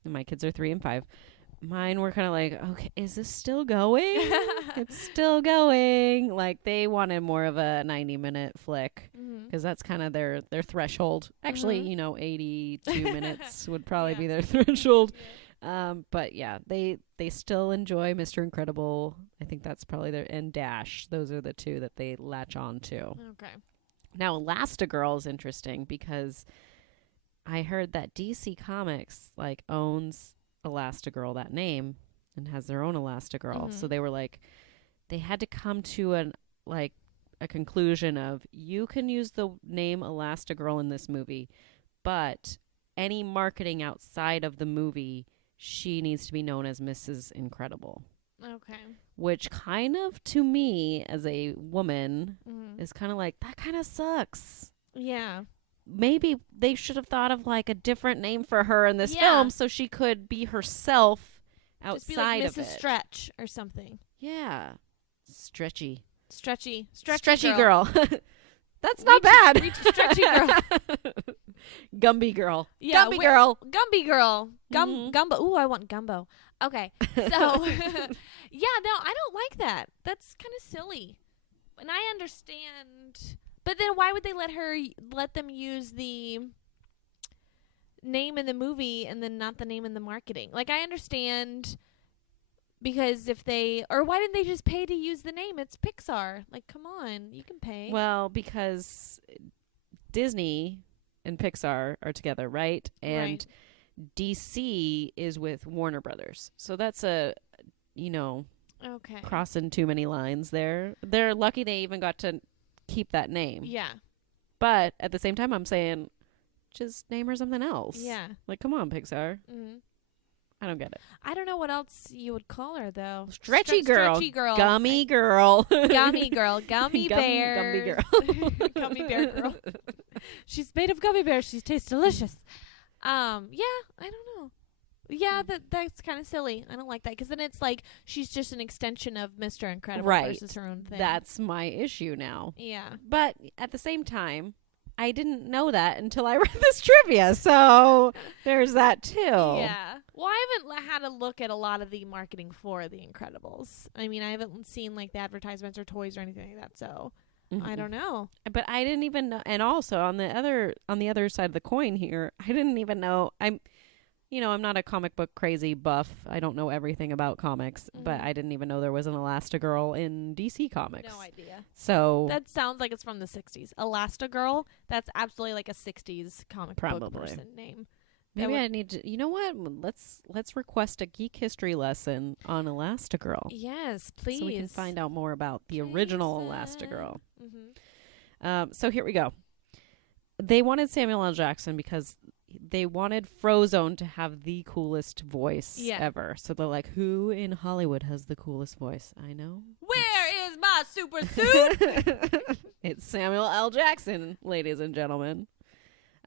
my kids are 3 and 5. Mine were kind of like, okay, is this still going? It's still going. Like they wanted more of a 90-minute flick because that's kind of their threshold. Actually, 82 minutes would probably be their threshold. But yeah, they still enjoy Mr. Incredible. I think that's probably and Dash. Those are the 2 that they latch on to. Okay. Now, Elastigirl is interesting because I heard that DC Comics owns Elastigirl, that name, and has their own Elastigirl. So they were like, they had to come to a conclusion of, you can use the name Elastigirl in this movie, but any marketing outside of the movie, she needs to be known as Mrs. Incredible. Okay. Which kind of, to me, as a woman, is kind of like, that kind of sucks. Yeah. Maybe they should have thought of a different name for her in this film so she could be herself outside Just be like of Mrs. it. Stretch or something. Yeah. Stretchy girl. That's not bad. Stretchy girl. Gumby girl. Yeah, Gumby girl. Gumby girl. Gumbo. Ooh, I want gumbo. Okay. So, yeah, no, I don't like that. That's kind of silly. And I understand. But then why would they let them use the name in the movie and then not the name in the marketing? Like, I understand because why didn't they just pay to use the name? It's Pixar. Like, come on, you can pay. Well, because Disney and Pixar are together, right? And DC is with Warner Brothers. So that's crossing too many lines there. They're lucky they even got to keep that name. Yeah. But at the same time, I'm saying, just name her something else. Yeah. Like, come on, Pixar. I don't get it. I don't know what else you would call her, though. Stretchy girl. Stretchy girl. Gummy girl. Gummy girl. Gummy bear. Gummy girl. Gummy bear girl. She's made of gummy bears. She tastes delicious. Yeah, I don't know. Yeah, that's kind of silly. I don't like that because then it's like she's just an extension of Mr. Incredible versus her own thing. That's my issue now. Yeah. But at the same time, I didn't know that until I read this trivia, so there's that too. Yeah. Well, I haven't had a look at a lot of the marketing for The Incredibles. I mean, I haven't seen the advertisements or toys or anything like that, so I don't know. But I didn't even know. And also on the other side of the coin here, I didn't even know. I'm not a comic book crazy buff. I don't know everything about comics, but I didn't even know there was an Elastigirl in DC Comics. No idea. So That sounds like it's from the 60s. Elastigirl, that's absolutely like a 60s comic book person name. Maybe I need to, you know what? Let's request a geek history lesson on Elastigirl. Yes, please. So we can find out more about the original Elastigirl. Mm-hmm. So here we go. They wanted Samuel L. Jackson because they wanted Frozone to have the coolest voice ever. So they're like, who in Hollywood has the coolest voice? I know. Where is my super suit? It's Samuel L. Jackson, ladies and gentlemen.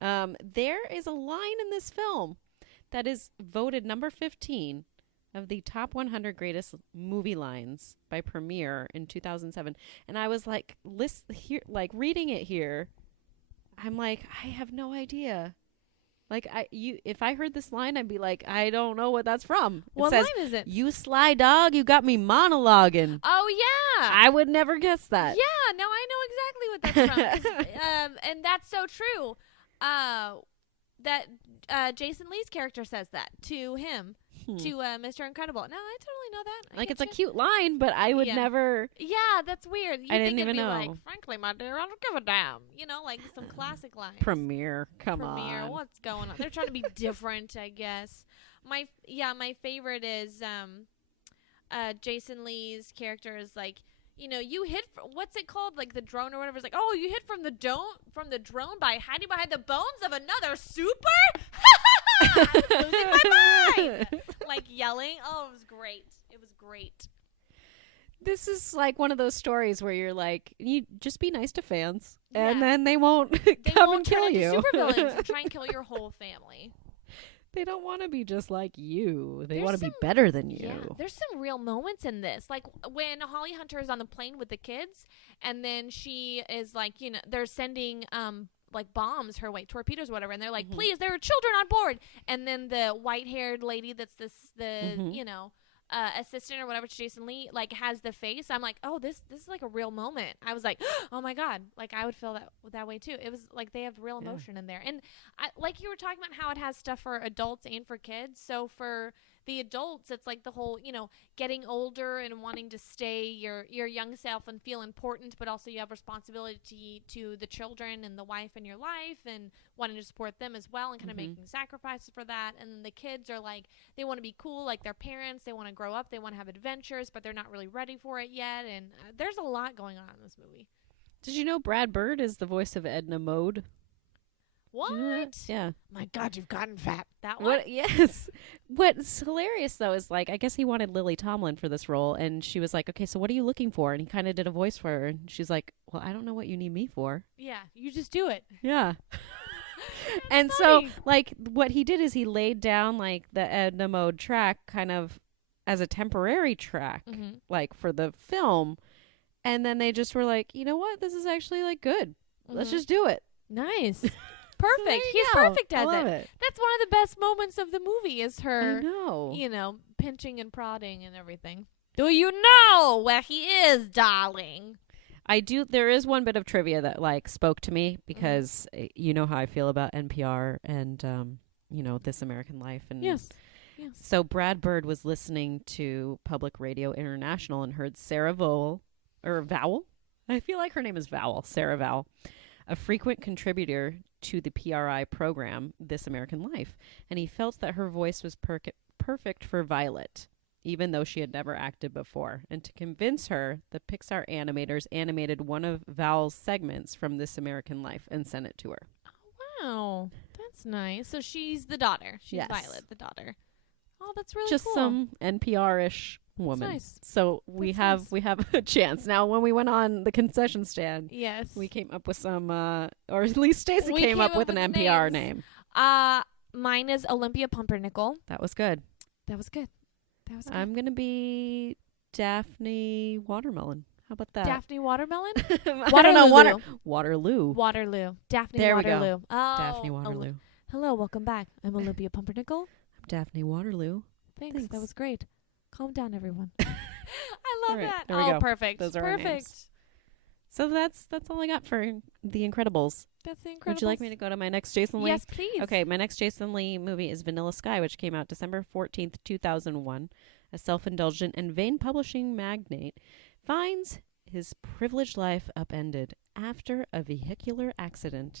There is a line in this film that is voted number 15 of the top 100 greatest movie lines by Premiere in 2007. And I was like, reading it here, I'm like, I have no idea. Like, if I heard this line, I'd be like, I don't know what that's from. What line is it? You sly dog, you got me monologuing. Oh, yeah. I would never guess that. Yeah, no, I know exactly what that's from. And that's so true. That Jason Lee's character says that to him, to Mr. Incredible. No, I totally know that. Like, it's a cute line, but I would never. Yeah, that's weird. I didn't even know. Like, frankly, my dear, I don't give a damn. Like some classic lines. Premiere, come Premiere, on. what's going on? They're trying to be different, I guess. My favorite is Jason Lee's character is like, you hit what's it called, like the drone or whatever. It's like, oh, you hit from the drone by hiding behind the bones of another super. I was losing my mind, like yelling. Oh, it was great. It was great. This is like one of those stories where you're like, you just be nice to fans, and then they won't come and kill you. Supervillains and try and kill your whole family. They don't want to be just like you. They want to be better than you. Yeah, there's some real moments in this. Like when Holly Hunter is on the plane with the kids, and then she is like, they're sending like bombs her way, torpedoes, whatever, and they're like, please, there are children on board. And then the white-haired lady that's assistant or whatever to Jason Lee, like, has the face. I'm like, oh, this is like a real moment. I was like, oh my God, like I would feel that way too. It was like they have real emotion in there. And like you were talking about how it has stuff for adults and for kids. So for the adults, it's like the whole, getting older and wanting to stay your young self and feel important, but also you have responsibility to the children and the wife in your life and wanting to support them as well and kind of making sacrifices for that. And then the kids are like, they want to be cool like their parents. They want to grow up. They want to have adventures, but they're not really ready for it yet. And there's a lot going on in this movie. Did you know Brad Bird is the voice of Edna Mode? What? Yeah. My God, you've gotten fat. That one? What? Yes. What's hilarious, though, is like, I guess he wanted Lily Tomlin for this role, and she was like, okay, so what are you looking for? And he kind of did a voice for her, and she's like, well, I don't know what you need me for. Yeah, you just do it. Yeah. And funny. So, like, what he did is he laid down, like, the Edna Mode track kind of as a temporary track, like, for the film, and then they just were like, you know what? This is actually, like, good. Let's just do it. Nice. Perfect. He's perfect as it. That's one of the best moments of the movie is her, pinching and prodding and everything. Do you know where he is, darling? I do. There is one bit of trivia that like spoke to me because you know how I feel about NPR and, This American Life. And yes. So Brad Bird was listening to Public Radio International and heard Sarah Vowell. I feel like her name is Vowell, Sarah Vowell, a frequent contributor to the PRI program, This American Life, and he felt that her voice was perfect for Violet, even though she had never acted before. And to convince her, the Pixar animators animated one of Vowell's segments from This American Life and sent it to her. Oh, wow. That's nice. So she's the daughter. She's Violet, the daughter. Oh, that's really just cool. Some NPR-ish woman. Nice. So we have a chance. Now when we went on the concession stand, yes, we came up with some or at least Stacey came up with an NPR name. Mine is Olympia Pumpernickel. That was good. I'm gonna be Daphne Watermelon. How about that? Daphne Watermelon? I don't know. Waterloo. Daphne there Waterloo. We go. Oh, Daphne Waterloo. Hello, welcome back. I'm Olympia Pumpernickel. I'm Daphne Waterloo. Thanks. That was great. Calm down, everyone. I love that. There we go. Perfect. Those are our names. So that's all I got for The Incredibles. That's The Incredibles. Would you like me to go to my next Jason Lee? Yes, please. Okay, my next Jason Lee movie is Vanilla Sky, which came out December 14th, 2001. A self-indulgent and vain publishing magnate finds his privileged life upended after a vehicular accident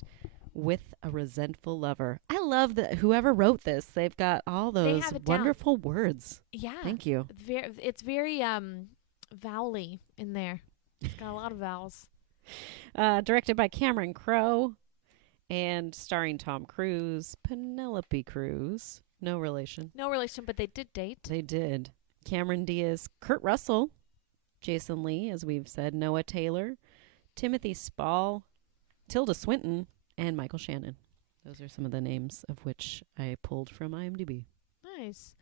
with a resentful lover. I love that whoever wrote this, they've got all those wonderful words. Yeah. Thank you. It's very vowely in there. It's got a lot of vowels. Directed by Cameron Crowe and starring Tom Cruise, Penelope Cruz. No relation. No relation, but they did date. They did. Cameron Diaz, Kurt Russell, Jason Lee, as we've said, Noah Taylor, Timothy Spall, Tilda Swinton, and Michael Shannon. Those are some of the names of which I pulled from IMDb. Nice.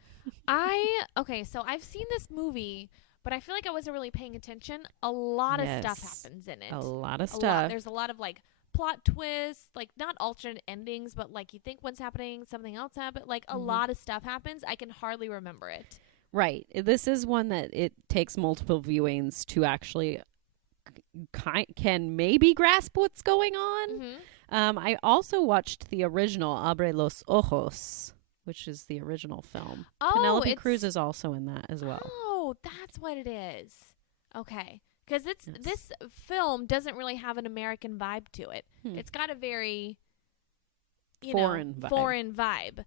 So I've seen this movie, but I feel like I wasn't really paying attention. A lot of stuff happens in it. A lot of stuff. There's a lot of like plot twists, like not alternate endings, but like you think one's happening, something else happened. Like a lot of stuff happens. I can hardly remember it. Right. This is one that it takes multiple viewings to actually can maybe grasp what's going on. I also watched the original Abre los Ojos, which is the original film. Penelope Cruz is also in that as well. Oh, that's what it is. Okay. Because this film doesn't really have an American vibe to it. It's got a very foreign vibe.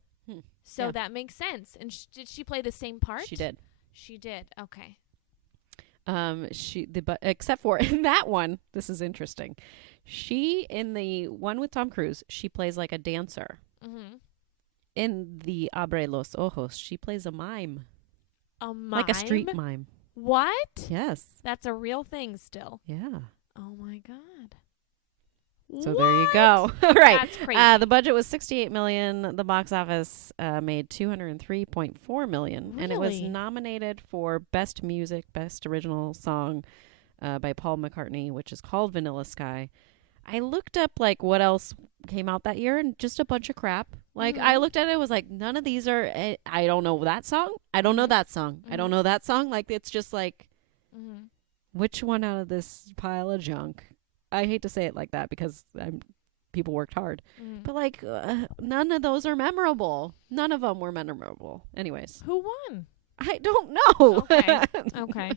So that makes sense. And did she play the same part? She did. She did. Okay. Except for in that one, this is interesting. She, in the one with Tom Cruise, she plays like a dancer. In the Abre los Ojos, she plays a mime. A mime? Like a street mime. What? Yes. That's a real thing still. Yeah. Oh my God. So there you go. All right. That's crazy. The budget was $68 million. The box office made $203.4 million. Really? And it was nominated for Best Music, Best Original Song by Paul McCartney, which is called Vanilla Sky. I looked up like what else came out that year and just a bunch of crap. Like I looked at it, was like, none of these are, I don't know that song. I don't know that song. I don't know that song. Like it's just like, which one out of this pile of junk? I hate to say it like that because people worked hard. But like none of those are memorable. None of them were memorable. Anyways. Who won? I don't know. Okay.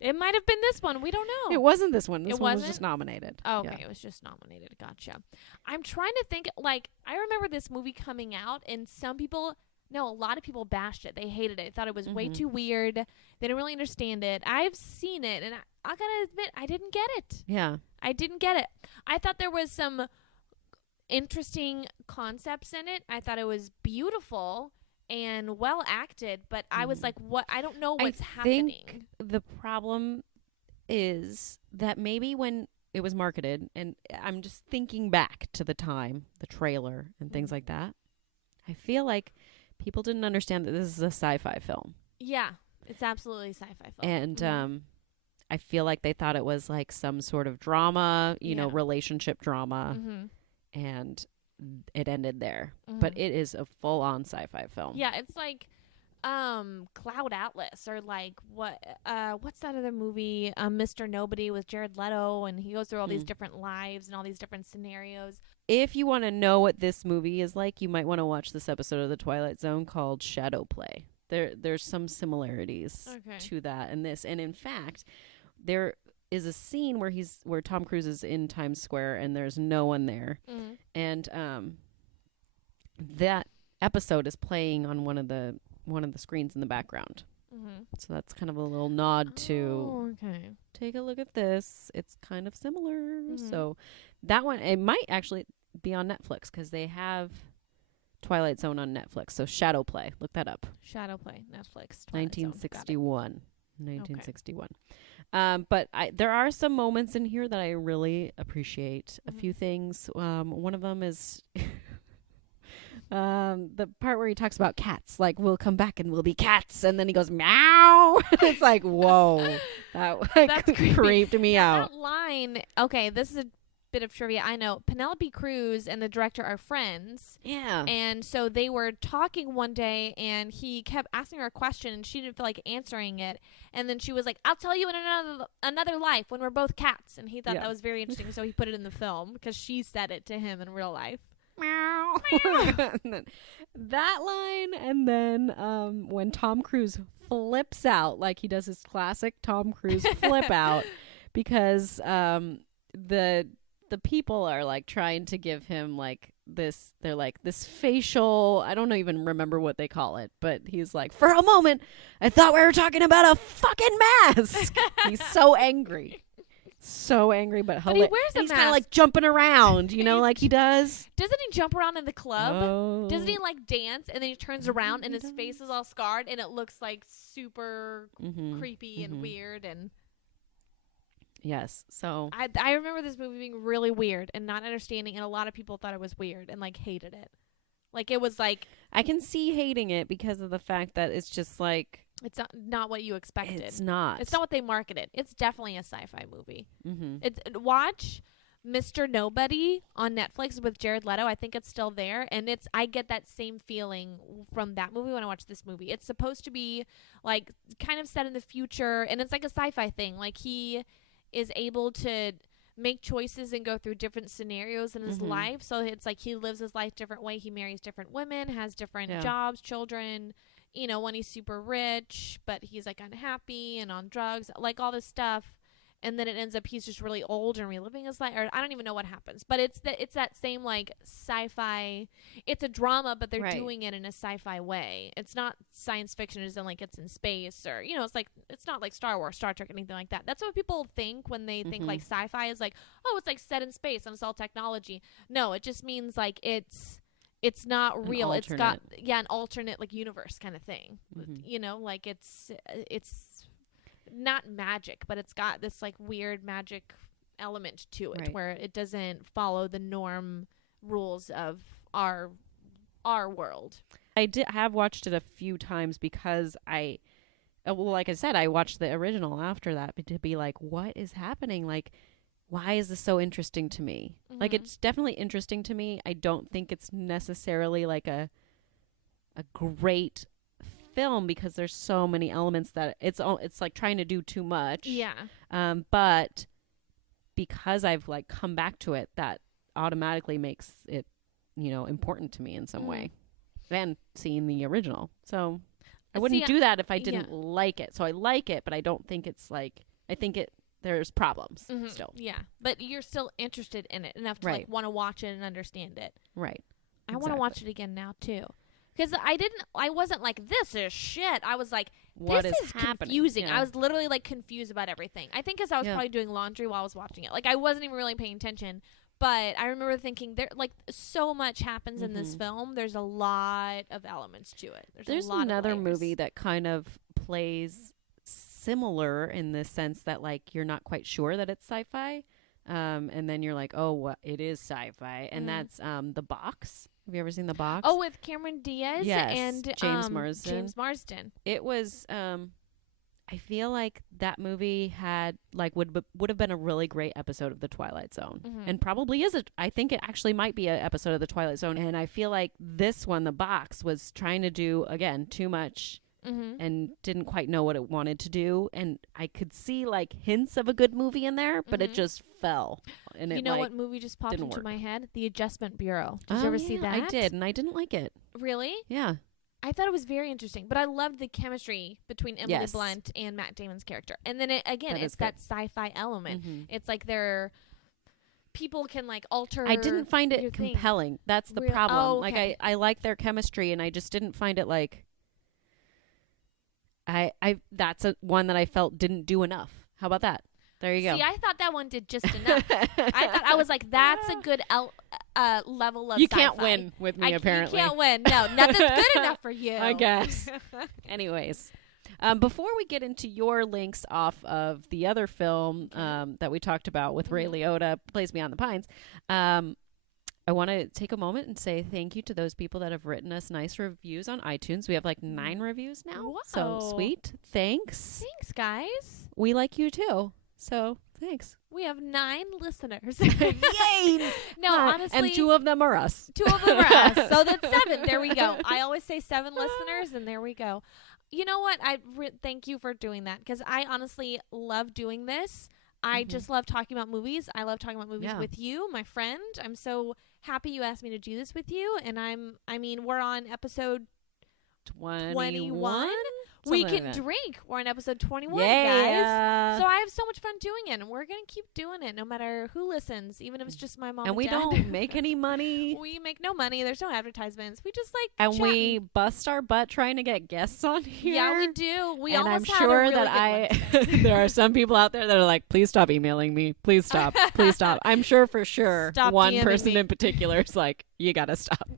It might have been this one. We don't know. It wasn't this one. This one was just nominated. Oh, okay. It was just nominated. Gotcha. I'm trying to think, like, I remember this movie coming out and a lot of people bashed it. They hated it. Thought it was way too weird. They didn't really understand it. I've seen it and I gotta admit, I didn't get it. Yeah. I didn't get it. I thought there was some interesting concepts in it. I thought it was beautiful and well acted, but I was like, what? I don't know what's happening. I think the problem is that maybe when it was marketed, and I'm just thinking back to the time, the trailer and things like that, I feel like people didn't understand that this is a sci-fi film. Yeah, it's absolutely a sci-fi film. And I feel like they thought it was like some sort of drama, you know, relationship drama, and it ended there. But it is a full-on sci-fi film. Yeah, it's like Cloud Atlas, or like what's that other movie, Mr. Nobody with Jared Leto, and he goes through all these different lives and all these different scenarios. If you want to know what this movie is like, you might want to watch this episode of The Twilight Zone called Shadow Play. There's some similarities to that and this. And in fact, there is a scene where Tom Cruise is in Times Square and there's no one there. And that episode is playing on one of the screens in the background. So that's kind of a little nod to take a look at this. It's kind of similar. So that one, it might actually be on Netflix because they have Twilight Zone on Netflix. So Shadow Play, look that up. Shadow Play, Netflix. 1961. 1961. But there are some moments in here that I really appreciate. A few things. One of them is the part where he talks about cats. Like, we'll come back and we'll be cats. And then he goes, meow. It's like, whoa. That creeped me out. That line, okay, this is a bit of trivia I know, Penelope Cruz and the director are friends. Yeah. And so they were talking one day, and he kept asking her a question, and she didn't feel like answering it. And then she was like, "I'll tell you in another life when we're both cats." And he thought that was very interesting, so he put it in the film because she said it to him in real life. Meow. And then that line, and then when Tom Cruise flips out, like he does his classic Tom Cruise flip out, because the people are like trying to give him like this, they're like this facial, I don't even remember what they call it, but he's like, "For a moment I thought we were talking about a fucking mask." He's so angry. So angry, but he wears a he's kind mask. of like jumping around, you know, like he does. Doesn't he jump around in the club? Oh. Doesn't he like dance, and then he turns around and his face is all scarred, and it looks like super creepy and weird? And yes, so I remember this movie being really weird and not understanding, and a lot of people thought it was weird and like hated it. Like it was like, I can see hating it because of the fact that it's just like, it's not what you expected. it's not what they marketed. It's definitely a sci-fi movie. Mm-hmm. Watch Mr. Nobody on Netflix with Jared Leto. I think it's still there, and I get that same feeling from that movie when I watch this movie. It's supposed to be like kind of set in the future, and it's like a sci-fi thing. Like he is able to make choices and go through different scenarios in his life. So it's like he lives his life different way. He marries different women, has different jobs, children, you know, when he's super rich, but he's like unhappy and on drugs, like all this stuff. And then it ends up he's just really old and reliving his life, or I don't even know what happens. But it's that same like sci-fi. It's a drama, but they're doing it in a sci-fi way. It's not science fiction, as in like it's in space, or you know, it's not like Star Wars, Star Trek, anything like that. That's what people think when they think like sci-fi is like, oh, it's like set in space and it's all technology. No, it just means like it's not real. It's got an alternate like universe kind of thing. You know, like it's not magic, but it's got this like weird magic element to it where it doesn't follow the norm rules of our world. I have watched it a few times because like I said, I watched the original after that, but to be like, what is happening? Like, why is this so interesting to me? Like, it's definitely interesting to me. I don't think it's necessarily like a great film because there's so many elements that it's like trying to do too much. But because I've like come back to it, that automatically makes it, you know, important to me in some way. And seeing the original, so I wouldn't do that if I didn't like it. So I like it, but I don't think it's like, I think there's problems still. Yeah, but you're still interested in it enough to like want to watch it and understand it. Right. I want to watch it again now too. Because I wasn't like, this is shit. I was like, this is confusing. Yeah. I was literally like confused about everything. I think because I was probably doing laundry while I was watching it. Like I wasn't even really paying attention. But I remember thinking, there like so much happens in this film. There's a lot of elements to it. There's a lot another of layers. movie that kind of plays similar in the sense that like you're not quite sure that it's sci-fi. And then you're like, oh, what it is sci-fi. And that's The Box. Have you ever seen The Box? Oh, with Cameron Diaz and James Marsden. James Marsden. It was I feel like that movie had like would have been a really great episode of The Twilight Zone. And probably is I think it actually might be an episode of The Twilight Zone. And I feel like this one, The Box, was trying to do again too much and didn't quite know what it wanted to do. And I could see like hints of a good movie in there, but it just fell. And you know what movie just popped into my head? The Adjustment Bureau. Did you ever see that? I did, and I didn't like it. Really? Yeah. I thought it was very interesting, but I loved the chemistry between Emily Blunt and Matt Damon's character. And then it's that sci-fi element. It's like people can like alter. I didn't find it compelling. That's the problem. Oh, okay. Like I like their chemistry, and I just didn't find it like. That's one that I felt didn't do enough. How about that? There you go. See, I thought that one did just enough. I was like, that's a good level of You sci-fi. can't win with me, apparently. You can't win. No, nothing's good enough for you. I guess. Anyways, before we get into your links off of the other film that we talked about with Ray Liotta, Plays Beyond the Pines, I want to take a moment and say thank you to those people that have written us nice reviews on iTunes. We have like 9 reviews now. Whoa. So sweet. Thanks. Thanks, guys. We like you too. So Thanks. We have 9 listeners. Yay! No, honestly. And 2 of them are us. 2 of them are us. So that's 7. There we go. I always say 7 listeners, and there we go. You know what? I thank you for doing that, because I honestly love doing this. I just love talking about movies. I love talking about movies with you, my friend. I'm so happy you asked me to do this with you. And we're on episode 21. We can drink. We're on episode 21, guys. So I have so much fun doing it, and we're going to keep doing it no matter who listens, even if it's just my mom and we dad. don't make any money. We make no money. There's no advertisements. We just and we bust our butt trying to get guests on here. Yeah, we do. We and almost I'm had sure a really that there are some people out there that are like, please stop emailing me. Please stop. Please stop. I'm sure for sure Stop one DMing person me. in particular is like, you got to stop.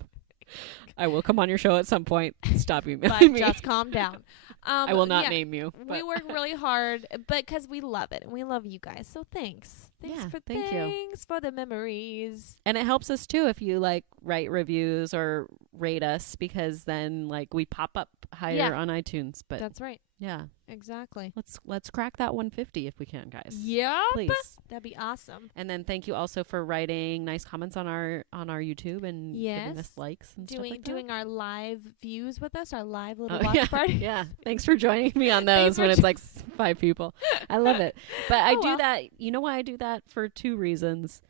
I will come on your show at some point. Stop emailing me. Just calm down. I will not name you. We work really hard, but because we love it and we love you guys. So thanks. Thanks for the memories. And it helps us too if you write reviews or rate us, because then we pop up higher on iTunes. But that's right. Yeah. Exactly. Let's crack that 150 if we can, guys. Yeah. Please. That'd be awesome. And then thank you also for writing nice comments on our YouTube and giving us likes and stuff like that. Doing our live views with us, our live little watch party. Yeah. Thanks for joining me on those when it's 5 people. I love it. But I do that. You know why I do that? For 2 reasons.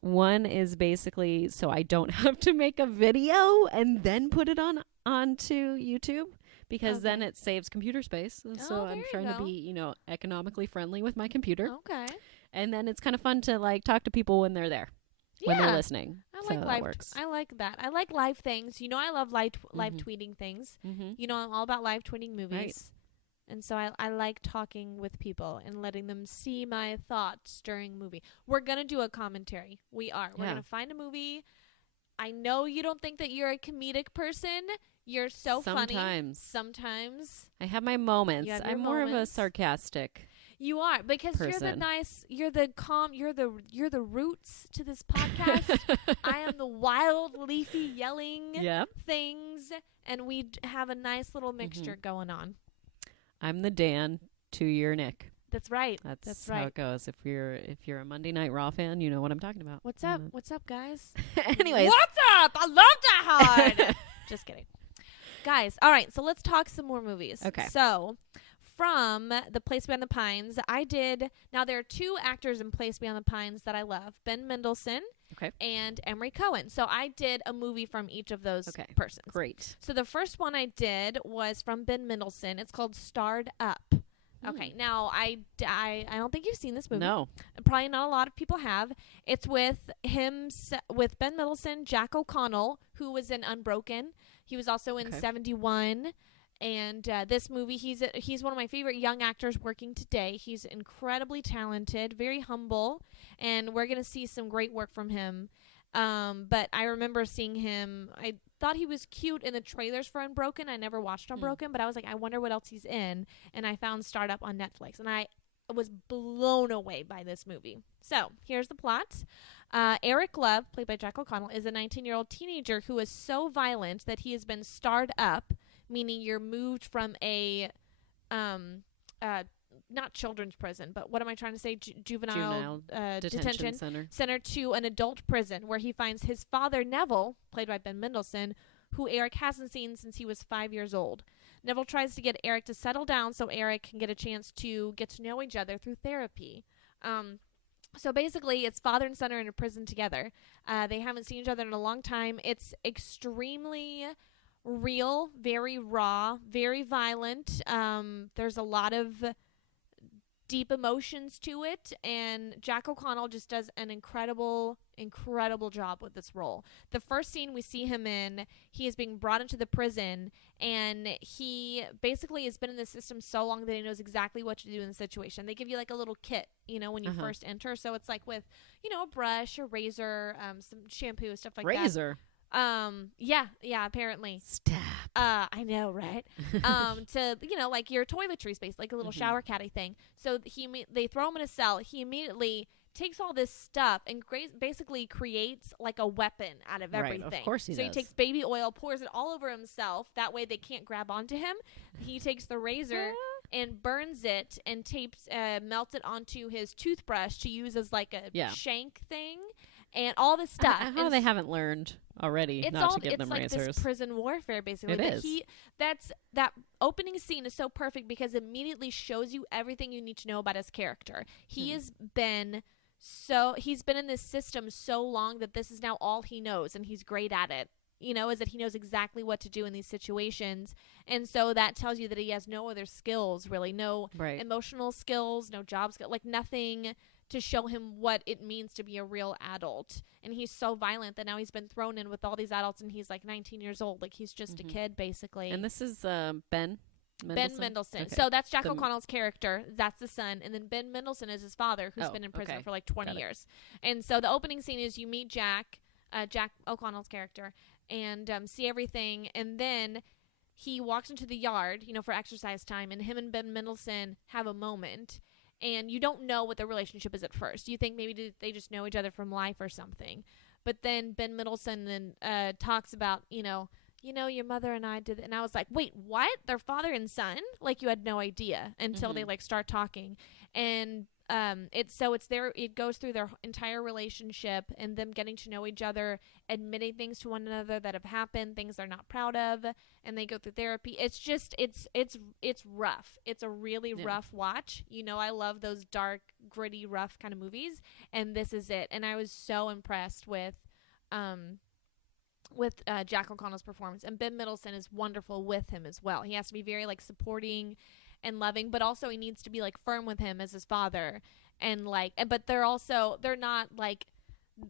One is basically so I don't have to make a video and then put it onto YouTube, because then it saves computer space. And so I'm trying to be, economically friendly with my computer. Okay. And then it's kind of fun to talk to people when they're there, when they're listening. I like live. I like that. I like live things. I love live tweeting things. Mm-hmm. I'm all about live tweeting movies. Right. And so I like talking with people and letting them see my thoughts during a movie. We're going to do a commentary. We are. We're going to find a movie. I know you don't think that you're a comedic person. You're so funny. Sometimes. I have my moments. I'm more of a sarcastic. You are, because person. you're the calm, you're the roots to this podcast. I am the wild, leafy, yelling things, and we have a nice little mixture going on. I'm the Dan to your Nick. That's right. That's how it goes. If you're a Monday Night Raw fan, you know what I'm talking about. What's up? What's up, guys? Anyways. What's up? I love that hard. Just kidding. Guys, all right, so let's talk some more movies. Okay. So, from The Place Beyond the Pines, now there are 2 actors in Place Beyond the Pines that I love, Ben Mendelsohn and Emery Cohen. So I did a movie from each of those persons. Great. So the first one I did was from Ben Mendelsohn. It's called Starred Up. Okay, now I don't think you've seen this movie. No. Probably not a lot of people have. It's with Ben Mendelsohn, Jack O'Connell, who was in Unbroken. He was also in 71. And this movie, he's one of my favorite young actors working today. He's incredibly talented, very humble, and we're going to see some great work from him. But I remember seeing him. I thought he was cute in the trailers for Unbroken. I never watched Unbroken, but I was like, I wonder what else he's in. And I found Startup on Netflix, and I was blown away by this movie. So here's the plot. Eric Love, played by Jack O'Connell, is a 19-year-old teenager who is so violent that he has been starred up, meaning you're moved from a not children's prison, but what am I trying to say? Juvenile detention center to an adult prison, where he finds his father, Neville, played by Ben Mendelsohn, who Eric hasn't seen since he was 5 years old. Neville tries to get Eric to settle down so Eric can get a chance to get to know each other through therapy. So basically, it's father and son are in a prison together. They haven't seen each other in a long time. It's extremely real, very raw, very violent. There's a lot of deep emotions to it, and Jack O'Connell just does an incredible job with this role. The first scene we see him in, he is being brought into the prison, and he basically has been in the system so long that he knows exactly what to do in the situation. They give you like a little kit, when you first enter, so it's like with, a brush, a razor, some shampoo, stuff like that. Razor? Yeah, apparently. Stab. I know, right? To, like your toiletry space, like a little shower caddy thing. So they throw him in a cell. He immediately takes all this stuff and basically creates like a weapon out of everything. Right, of course he does. He takes baby oil, pours it all over himself. That way they can't grab onto him. He takes the razor and burns it and melts it onto his toothbrush to use as like a shank thing. And all this stuff. How they haven't learned already not to give them like razors. This prison warfare, basically. It is. That opening scene is so perfect because it immediately shows you everything you need to know about his character. He's been in this system so long that this is now all he knows, and he's great at it. Is that he knows exactly what to do in these situations. And so that tells you that he has no other skills, really. No emotional skills, no job skills, like nothing to show him what it means to be a real adult. And he's so violent that now he's been thrown in with all these adults, and he's like 19 years old. Like he's just a kid, basically. And this is Ben Mendelsohn? Ben Mendelsohn. Okay. So that's Jack O'Connell's character. That's the son. And then Ben Mendelsohn is his father, who's been in prison for like 20 years. And so the opening scene is you meet Jack O'Connell's character, and see everything. And then he walks into the yard, for exercise time, and him and Ben Mendelsohn have a moment. And you don't know what their relationship is at first. You think maybe they just know each other from life or something. But then Ben Mendelsohn then talks about, your mother and I did it. And I was like, wait, what? They're father and son? Like you had no idea until they like start talking. And it goes through their entire relationship and them getting to know each other, admitting things to one another that have happened, things they're not proud of, and they go through therapy. It's just it's rough. It's a really rough watch. I love those dark, gritty, rough kind of movies, and this is it. And I was so impressed with Jack O'Connell's performance, and Ben Mendelsohn is wonderful with him as well. He has to be very like supporting and loving, but also he needs to be like firm with him as his father, and like, but they're not like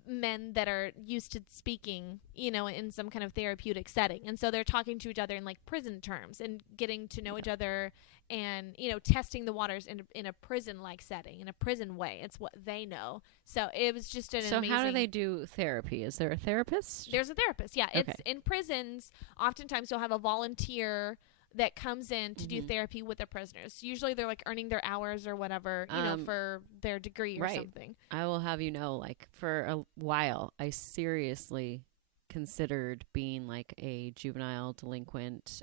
men that are used to speaking, in some kind of therapeutic setting, and so they're talking to each other in like prison terms and getting to know each other, and testing the waters in a prison like setting, in a prison way. It's what they know. So it was just an amazing. So how do they do therapy? Is there a therapist? There's a therapist. Yeah, it's in prisons. Oftentimes you'll have a volunteer that comes in to do therapy with the prisoners. Usually they're like earning their hours or whatever, for their degree or something. I will have you know, like for a while, I seriously considered being like a juvenile delinquent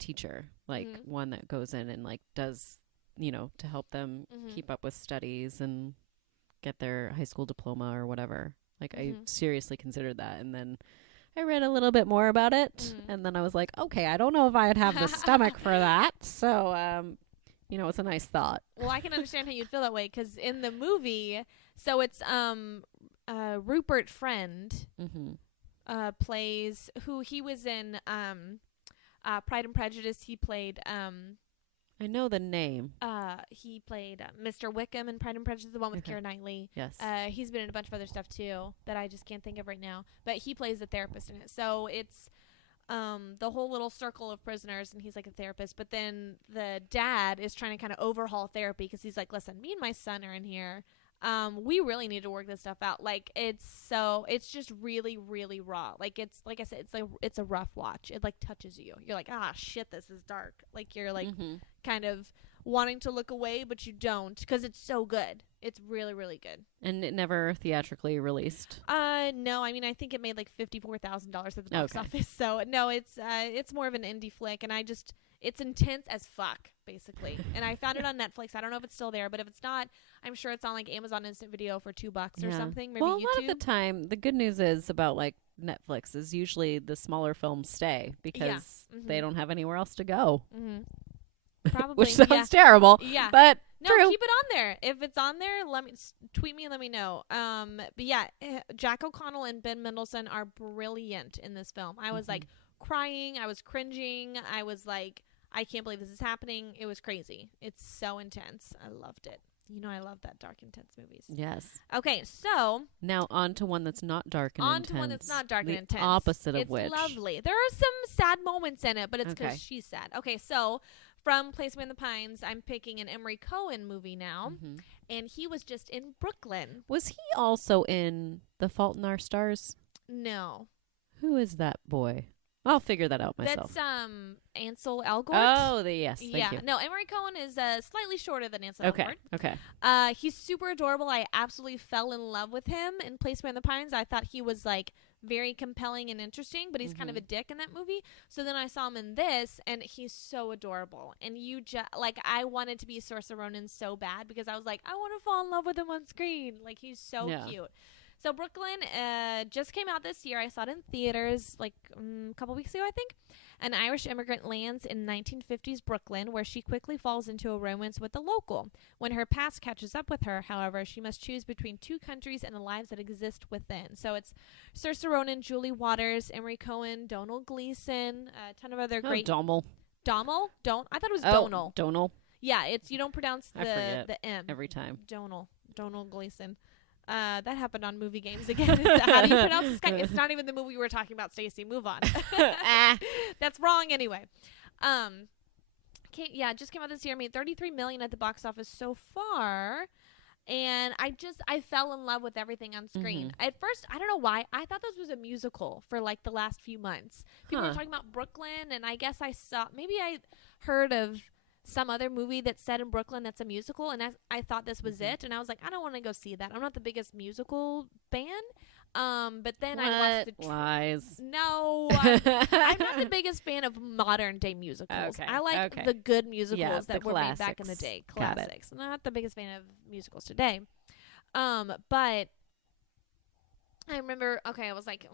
teacher, like one that goes in and like does, to help them keep up with studies and get their high school diploma or whatever. Like I seriously considered that, and then I read a little bit more about it, and then I was like, okay, I don't know if I'd have the stomach for that. So, it's a nice thought. Well, I can understand how you'd feel that way, because in the movie, so it's Rupert Friend plays, who he was in Pride and Prejudice. He played I know the name. He played Mr. Wickham in Pride and Prejudice, the one with Keira Knightley. Yes. He's been in a bunch of other stuff too that I just can't think of right now. But he plays the therapist in it. So it's the whole little circle of prisoners, and he's like a therapist. But then the dad is trying to kind of overhaul therapy, because he's like, listen, me and my son are in here. We really need to work this stuff out. Like it's just really, really raw. Like it's, like I said, it's a rough watch. It like touches you. You're like, shit, this is dark. Like you're like kind of wanting to look away, but you don't, because it's so good. It's really, really good. And it never theatrically released? No. I mean, I think it made like $54,000 at the box office. So no, it's more of an indie flick, and it's intense as fuck, basically. And I found it on Netflix. I don't know if it's still there, but if it's not, I'm sure it's on like Amazon Instant Video for $2 or something. Maybe well, YouTube. a lot of the time, the good news is about like Netflix is usually the smaller films stay, because they don't have anywhere else to go. Probably. Which sounds terrible. Yeah. But no, true. Keep it on there. If it's on there, tweet me and let me know. But yeah, Jack O'Connell and Ben Mendelsohn are brilliant in this film. I was like crying. I was cringing. I was like, I can't believe this is happening. It was crazy. It's so intense. I loved it. I love that dark, intense movies. Yes. Okay, so now on to one that's not dark and intense. On to one that's not dark and intense. The opposite of which. It's lovely. There are some sad moments in it, but it's because she's sad. Okay, so from Place Beyond the Pines, I'm picking an Emery Cohen movie now, and he was just in Brooklyn. Was he also in The Fault in Our Stars? No. Who is that boy? I'll figure that out myself. That's Ansel Elgort. Oh, yes. Thank you. No, Emery Cohen is slightly shorter than Ansel Elgort. Okay. He's super adorable. I absolutely fell in love with him in Place Beyond the Pines. I thought he was like very compelling and interesting, but he's kind of a dick in that movie. So then I saw him in this, and he's so adorable. And you just, like, I wanted to be Saoirse Ronan so bad because I was like, I want to fall in love with him on screen. Like, he's so cute. So Brooklyn just came out this year. I saw it in theaters like a couple weeks ago, I think. An Irish immigrant lands in 1950s Brooklyn, where she quickly falls into a romance with a local. When her past catches up with her, however, she must choose between two countries and the lives that exist within. So it's Saoirse Ronan, Julie Waters, Emery Cohen, Domhnall Gleeson, a ton of other great... Domhnall. Domhnall? I thought it was Domhnall. Domhnall. Yeah, it's you don't pronounce the M. Every time. Domhnall Gleeson. That happened on Movie Games again. How do you pronounce this guy? It's not even the movie we were talking about, Stacey. Move on. That's wrong anyway. Just came out this year. Made $33 million at the box office so far. And I fell in love with everything on screen. At first, I don't know why, I thought this was a musical for like the last few months. People were talking about Brooklyn, and I guess I heard of some other movie that's set in Brooklyn that's a musical, and I thought this was it, and I was like, I don't want to go see that. I'm not the biggest musical fan. But then I watched Lies. No, I'm not the biggest fan of modern day musicals. I like the good musicals that were made back in the day. Classics. I'm not the biggest fan of musicals today. But I remember, I was like,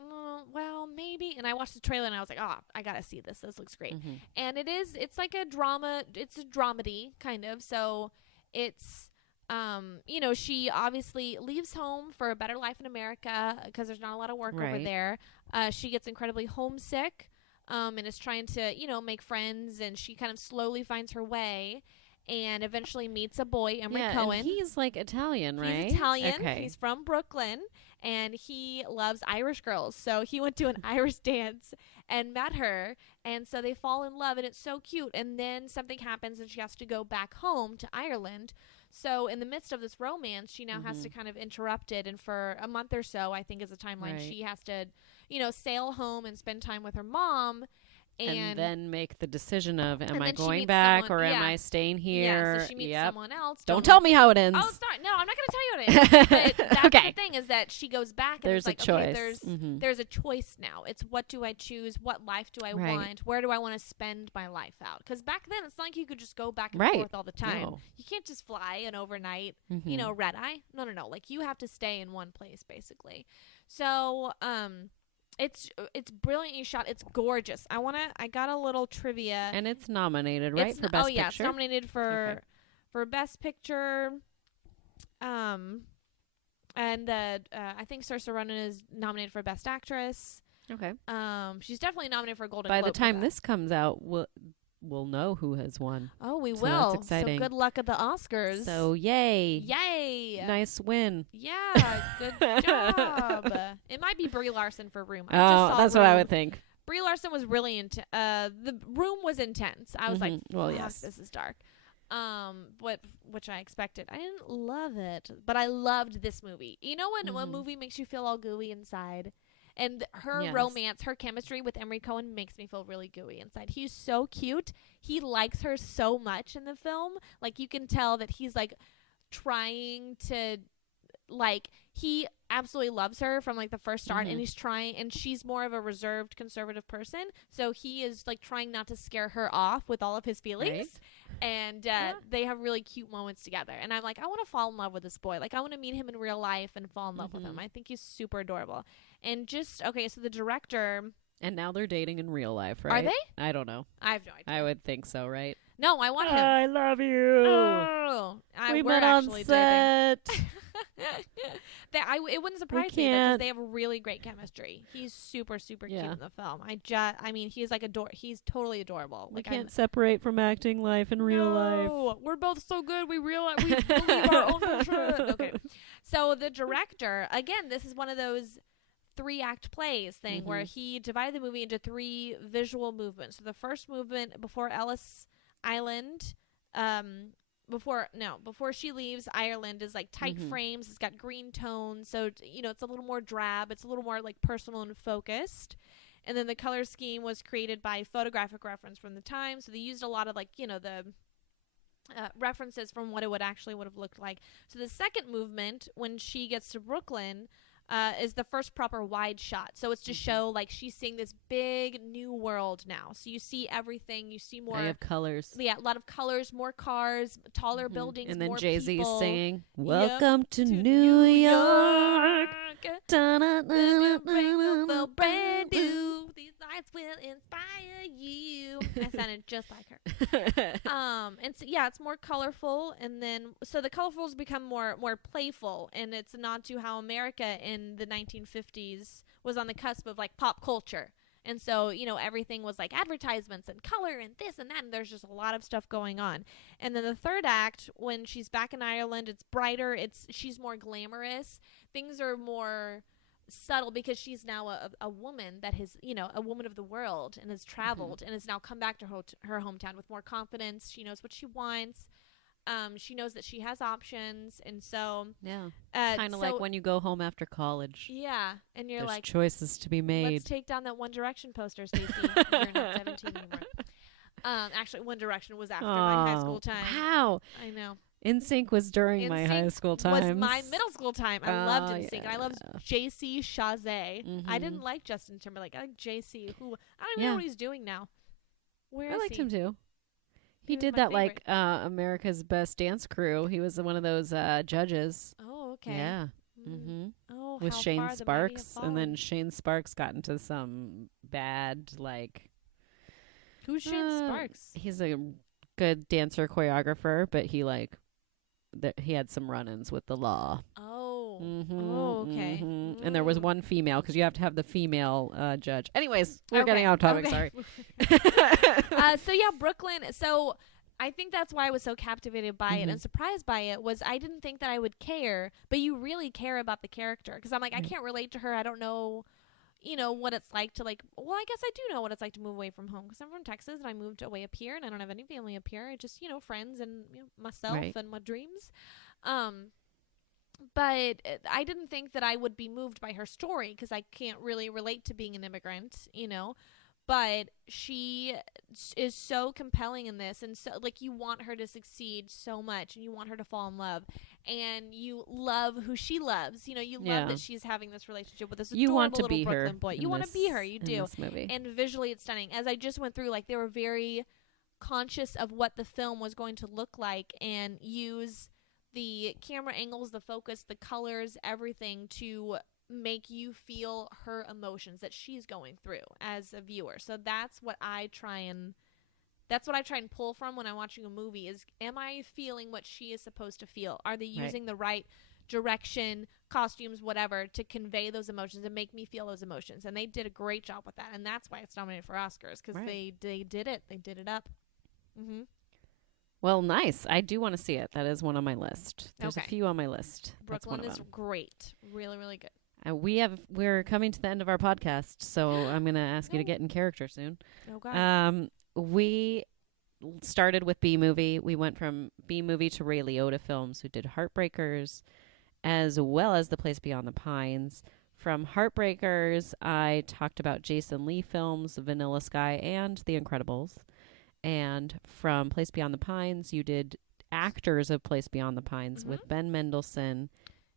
well, maybe. And I watched the trailer and I was like, I got to see this. This looks great. And it's like a drama. It's a dramedy, kind of. So it's, she obviously leaves home for a better life in America because there's not a lot of work over there. She gets incredibly homesick and is trying to, make friends. And she kind of slowly finds her way. And eventually meets a boy, Emery Cohen. And he's like Italian, right? He's Italian. Okay. He's from Brooklyn, and he loves Irish girls. So he went to an Irish dance and met her, and so they fall in love, and it's so cute. And then something happens, and she has to go back home to Ireland. So in the midst of this romance, she now has to kind of interrupt it, and for a month or so, I think is the timeline, she has to, sail home and spend time with her mom. And then make the decision of, am I going back or am I staying here? Yeah, so she meets someone else. Don't tell me how it ends. Oh, sorry. No, I'm not going to tell you how it ends. But that's the thing, is that she goes back and there's it's like, choice. Okay, there's a choice now. It's what do I choose? What life do I want? Where do I want to spend my life out? Because back then, it's not like you could just go back and forth all the time. No. You can't just fly an overnight, red eye. No. Like, you have to stay in one place, basically. So, it's brilliantly shot. It's gorgeous. I got a little trivia. And it's nominated, right? For Best Picture? It's nominated for Best Picture. And I think Saoirse Ronan is nominated for Best Actress. Okay. She's definitely nominated for a Golden By Globe. the time this comes out, we'll know who has won. Oh, we so will. That's exciting. So good luck at the Oscars. So yay. Yay. Nice win. Yeah, good job. It might be Brie Larson for Room. That's what I would think. Brie Larson was really the Room was intense. I was like, yes, this is dark. Which I expected. I didn't love it, but I loved this movie. You know when a movie makes you feel all gooey inside? And her romance, her chemistry with Emery Cohen makes me feel really gooey inside. He's so cute. He likes her so much in the film. Like, you can tell that he's, like, trying to, like, he absolutely loves her from, like, the first start. And he's trying, and she's more of a reserved, conservative person. So he is, like, trying not to scare her off with all of his feelings. Right. And they have really cute moments together. And I'm like, I want to fall in love with this boy. Like, I want to meet him in real life and fall in love with him. I think he's super adorable. And so the director... And now they're dating in real life, right? Are they? I don't know. I have no idea. I would think so, right? No, I want him. I love you. Oh, we met on set. It wouldn't surprise me because they have really great chemistry. He's super, super cute in the film. He's like he's totally adorable. We can't separate from acting life and real life. No, we're both so good. We realize we believe our own vision. Okay, so the director, again, this is one of those 3-act plays thing where he divided the movie into 3 visual movements. So the first movement before Ellis Island, before she leaves Ireland, is like tight frames. It's got green tones, so it's a little more drab. It's a little more like personal and focused. And then the color scheme was created by photographic reference from the time. So they used a lot of the references from what it would have looked like. So the second movement, when she gets to Brooklyn, is the first proper wide shot. So it's to show like she's seeing this big new world now. So you see everything. You see more. I have colors. Yeah, a lot of colors, more cars, taller buildings, And then more Jay-Z people. singing, "Welcome to New York." The brand new. These lights will inspire you. I sounded just like her. And so, yeah, it's more colorful, and then so the colorfuls become more playful, and it's a nod to how America in the 1950s was on the cusp of like pop culture. And so, everything was like advertisements and color and this and that. And there's just a lot of stuff going on. And then the third act, when she's back in Ireland, it's brighter. She's more glamorous. Things are more subtle because she's now a woman that has, a woman of the world and has traveled and has now come back to her hometown with more confidence. She knows what she wants. She knows that she has options, and so kind of like when you go home after college. Yeah, and you're There's like, choices to be made. Let's take down that One Direction poster, Stacey. You're not 17 anymore. Actually, One Direction was after my high school time. Wow, I know. NSYNC was during my high school time. Was my middle school time. I loved NSYNC, and I loved JC Chazé. I didn't like Justin Timberlake. I like JC, who I don't even know what he's doing now. Where is he? I liked him too. He did that favorite. America's Best Dance Crew. He was one of those judges. Oh, okay. Yeah. Oh, with how Shane far Sparks, and then Shane Sparks got into some bad Who's Shane Sparks? He's a good dancer choreographer, but he he had some run-ins with the law. Oh. Oh, okay. And there was one female, because you have to have the female judge. Anyways, we're getting off topic. Sorry. So yeah, Brooklyn. So I think that's why I was so captivated by it and surprised by it. Was I didn't think that I would care, but you really care about the character, because I'm like, I can't relate to her. I don't know, what it's like to well, I guess I do know what it's like to move away from home, because I'm from Texas and I moved away up here and I don't have any family up here. I just, friends and myself and my dreams. But I didn't think that I would be moved by her story, because I can't really relate to being an immigrant, But she is so compelling in this, and so you want her to succeed so much, and you want her to fall in love, and you love who she loves. You love that she's having this relationship with this adorable little Brooklyn boy. You want to be her. You do. This movie. And visually, it's stunning. As I just went through, they were very conscious of what the film was going to look like, and use the camera angles, the focus, the colors, everything to make you feel her emotions that she's going through as a viewer. So that's what I try and pull from when I'm watching a movie is, am I feeling what she is supposed to feel? Are they using the right direction, costumes, whatever, to convey those emotions and make me feel those emotions? And they did a great job with that, and that's why it's nominated for Oscars, because they did it. They did it up. Well, nice. I do want to see it. That is one on my list. There's a few on my list. Brooklyn is great. Really, really good. We're coming to the end of our podcast, so I'm going to ask you to get in character soon. Oh, God. We started with B-Movie. We went from B-Movie to Ray Liotta Films, who did Heartbreakers, as well as The Place Beyond the Pines. From Heartbreakers, I talked about Jason Lee films, Vanilla Sky, and The Incredibles. And from Place Beyond the Pines, you did actors of Place Beyond the Pines with Ben Mendelsohn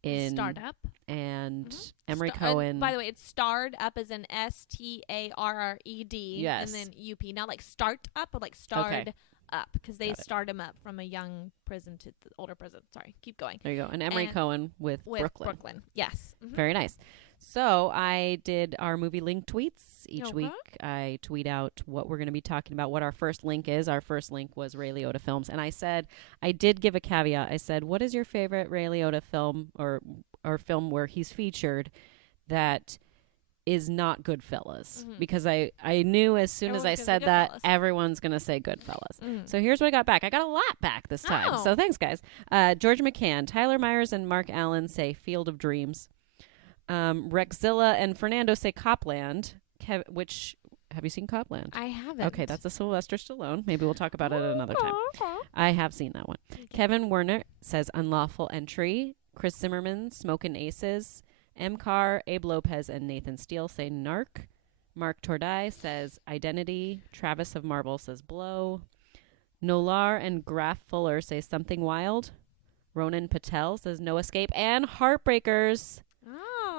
in Startup and Emery Cohen. By the way, it's starred up as an STARRED. Yes. And then UP. Not like start up, but starred up, because they start him up from a young prison to the older prison. Sorry, keep going. There you go. And Emery Cohen with Brooklyn. Yes. Very nice. So I did our movie link tweets each week. I tweet out what we're going to be talking about, what our first link is. Our first link was Ray Liotta Films. And I did give a caveat. I said, what is your favorite Ray Liotta film or film where he's featured that is not Goodfellas? Because I knew as soon as I said that, everyone's going to say Goodfellas. So here's what I got back. I got a lot back this time. So thanks, guys. George McCann, Tyler Myers, and Mark Allen say Field of Dreams. Rexzilla and Fernando say Copland, which, have you seen Copland? I haven't. Okay, that's a Sylvester Stallone. Maybe we'll talk about it another time. I have seen that one. Kevin Werner says Unlawful Entry. Chris Zimmerman, Smokin' Aces. M. Carr, Abe Lopez, and Nathan Steele say Narc. Mark Tordai says Identity. Travis of Marvel says Blow. Nolar and Graf Fuller say Something Wild. Ronan Patel says No Escape. And Heartbreakers.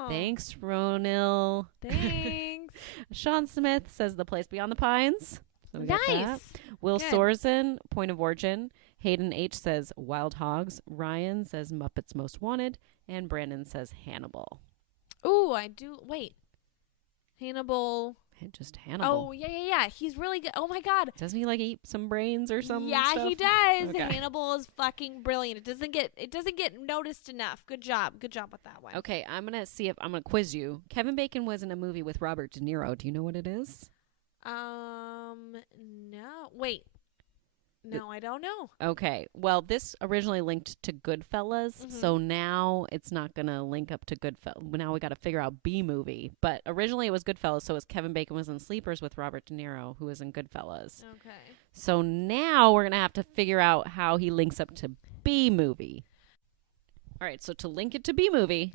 Thanks, Ronil. Thanks. Sean Smith says The Place Beyond the Pines. So we got that. Nice. Will Good. Sorzen, Point of Origin. Hayden H says Wild Hogs. Ryan says Muppets Most Wanted. And Brandon says Hannibal. Ooh, I do. Wait. Hannibal. Just Hannibal. Oh, yeah. He's really good. Oh, my God. Doesn't he like eat some brains or something? Yeah, he does. Okay. Hannibal is fucking brilliant. It doesn't get noticed enough. Good job with that one. Okay, I'm gonna quiz you. Kevin Bacon was in a movie with Robert De Niro. Do you know what it is? No. Wait. No, I don't know. Okay. Well, this originally linked to Goodfellas, so now it's not going to link up to Goodfellas. Now we got to figure out B movie. But originally it was Goodfellas, so it was Kevin Bacon was in Sleepers with Robert De Niro, who was in Goodfellas. Okay. So now we're going to have to figure out how he links up to B movie. All right, so to link it to B movie,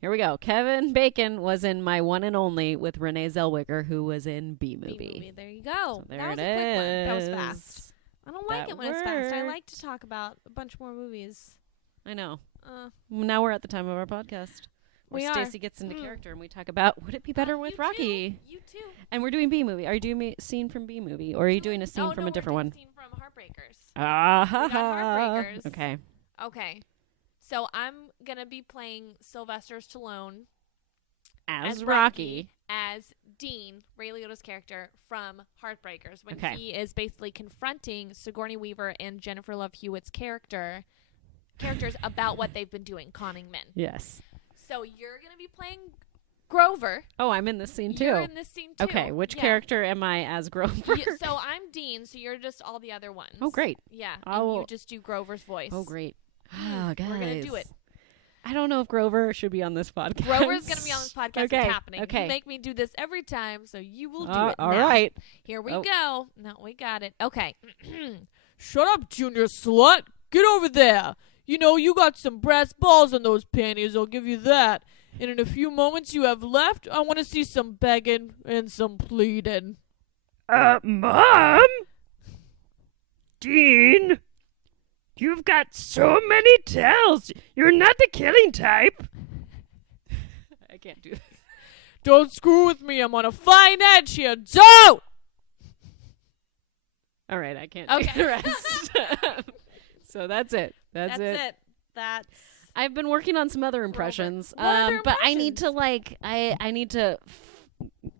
here we go. Kevin Bacon was in My One and Only with Renee Zellweger, who was in B movie. There you go. So there that was it a quick one. That was is. fast. I don't like That it when it's fast. I worked. like to talk about a bunch more movies. I know. Uh, Now we're at the time of our podcast We where are. Stacey gets into character and we talk about would it be better with you Rocky? Too. You too. And we're doing B movie. Are you doing a scene from B movie, or are you doing a scene from a different one? We're doing a scene from Heartbreakers. Ah, We got Heartbreakers. Okay. Okay. So I'm gonna be playing Sylvester Stallone As Rocky. as Dean, Ray Liotta's character from Heartbreakers, when Okay. he is basically confronting Sigourney Weaver and Jennifer Love Hewitt's characters about what they've been doing, conning men. Yes. So you're gonna be playing Grover. Oh, I'm in this scene too. You're in this scene too. Okay, which Yeah. character am I as Grover? So I'm Dean, so you're just all the other ones. Oh, great. Yeah, I and will- you just do Grover's voice. Oh, great. Ah, guys. We're gonna do it. I don't know if Grover should be on this podcast. Grover's gonna be on this podcast. Okay. It's happening. Okay. You make me do this every time, so you will do it All now. right. Here we Oh. go. No, we got it. Okay. Shut up, Junior Slut. Get over there. You know, you got some brass balls on those panties, I'll give you that. And in a few moments you have left, I want to see some begging and some pleading. Mom? Dean? You've got so many tells. You're not the killing type. I can't do this. Don't screw with me, I'm on a fine edge here. Don't! All right, I can't Okay. do the rest. So that's it. That's it. That's I've been working on some other impressions, What other but I need to I need to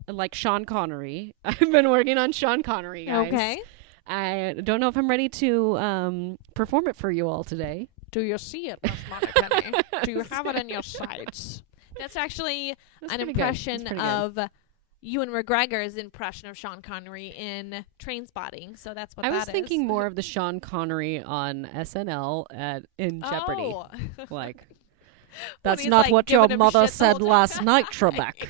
like Sean Connery. I've been working on Sean Connery, guys. okay. I don't know if I'm ready to perform it for you all today. Do you see it, Miss Moneypenny? Do you have it in your sights? That's actually That's an pretty good. impression That's pretty good. of Ewan McGregor's impression of Sean Connery in Trainspotting. So that's what I that was is. thinking more of the Sean Connery on SNL in Jeopardy. Oh. Like, When that's he's, not like, what your giving him mother shit the said whole last time. night, Trebek.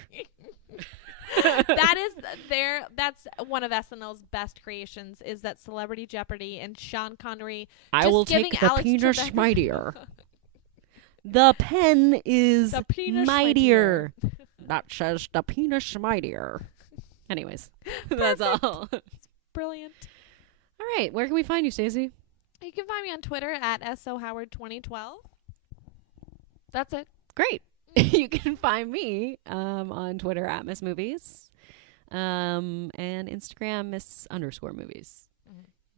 That's one of SNL's best creations is that Celebrity Jeopardy and Sean Connery. I just will giving take the Alex penis Trebek- mightier. The pen is The penis mightier. That says the penis mightier. Anyways, that's all. Brilliant. All right, where can we find you, Stacey? You can find me on Twitter at SOHoward2012. That's it. Great. You can find me on Twitter at Miss Movies, and Instagram Miss_movies.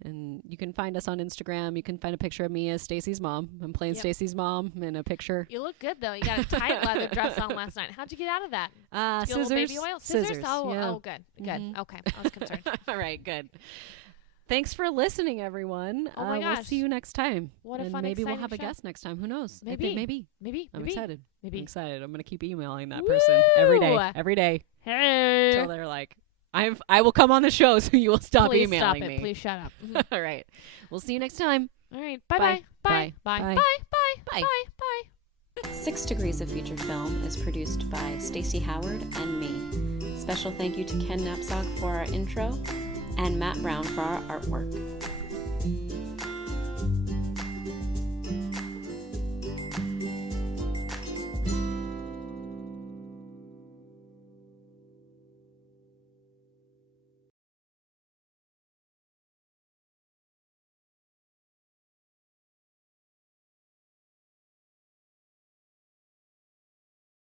And you can find us on Instagram. You can find a picture of me as Stacey's mom. I'm playing Yep. Stacey's mom in a picture. You look good though. You got a tight leather dress on last night. How'd you get out of that? Did you get a Scissors. little baby oil? Scissors. Oh, yeah. oh, good. Good. Mhm. Okay. I was concerned. All right, good. Thanks for listening, everyone. Oh my We'll gosh. see you next time. What a and fun, maybe we'll exciting have a show. guest next time. Who knows? I Maybe. think maybe. Maybe. I'm maybe. excited. Maybe. I'm excited. I'm going to keep emailing that person every day. Hey. Until they're like, I will come on the show so you will stop Please emailing stop it. me. Please shut up. All right. We'll see you next time. All right. Bye-bye. Bye. Bye. Bye. Bye. Bye. Bye. Bye. Bye. 6 Degrees of Feature Film is produced by Stacey Howard and me. Special thank you to Ken Knapsack for our intro and Matt Brown for our artwork.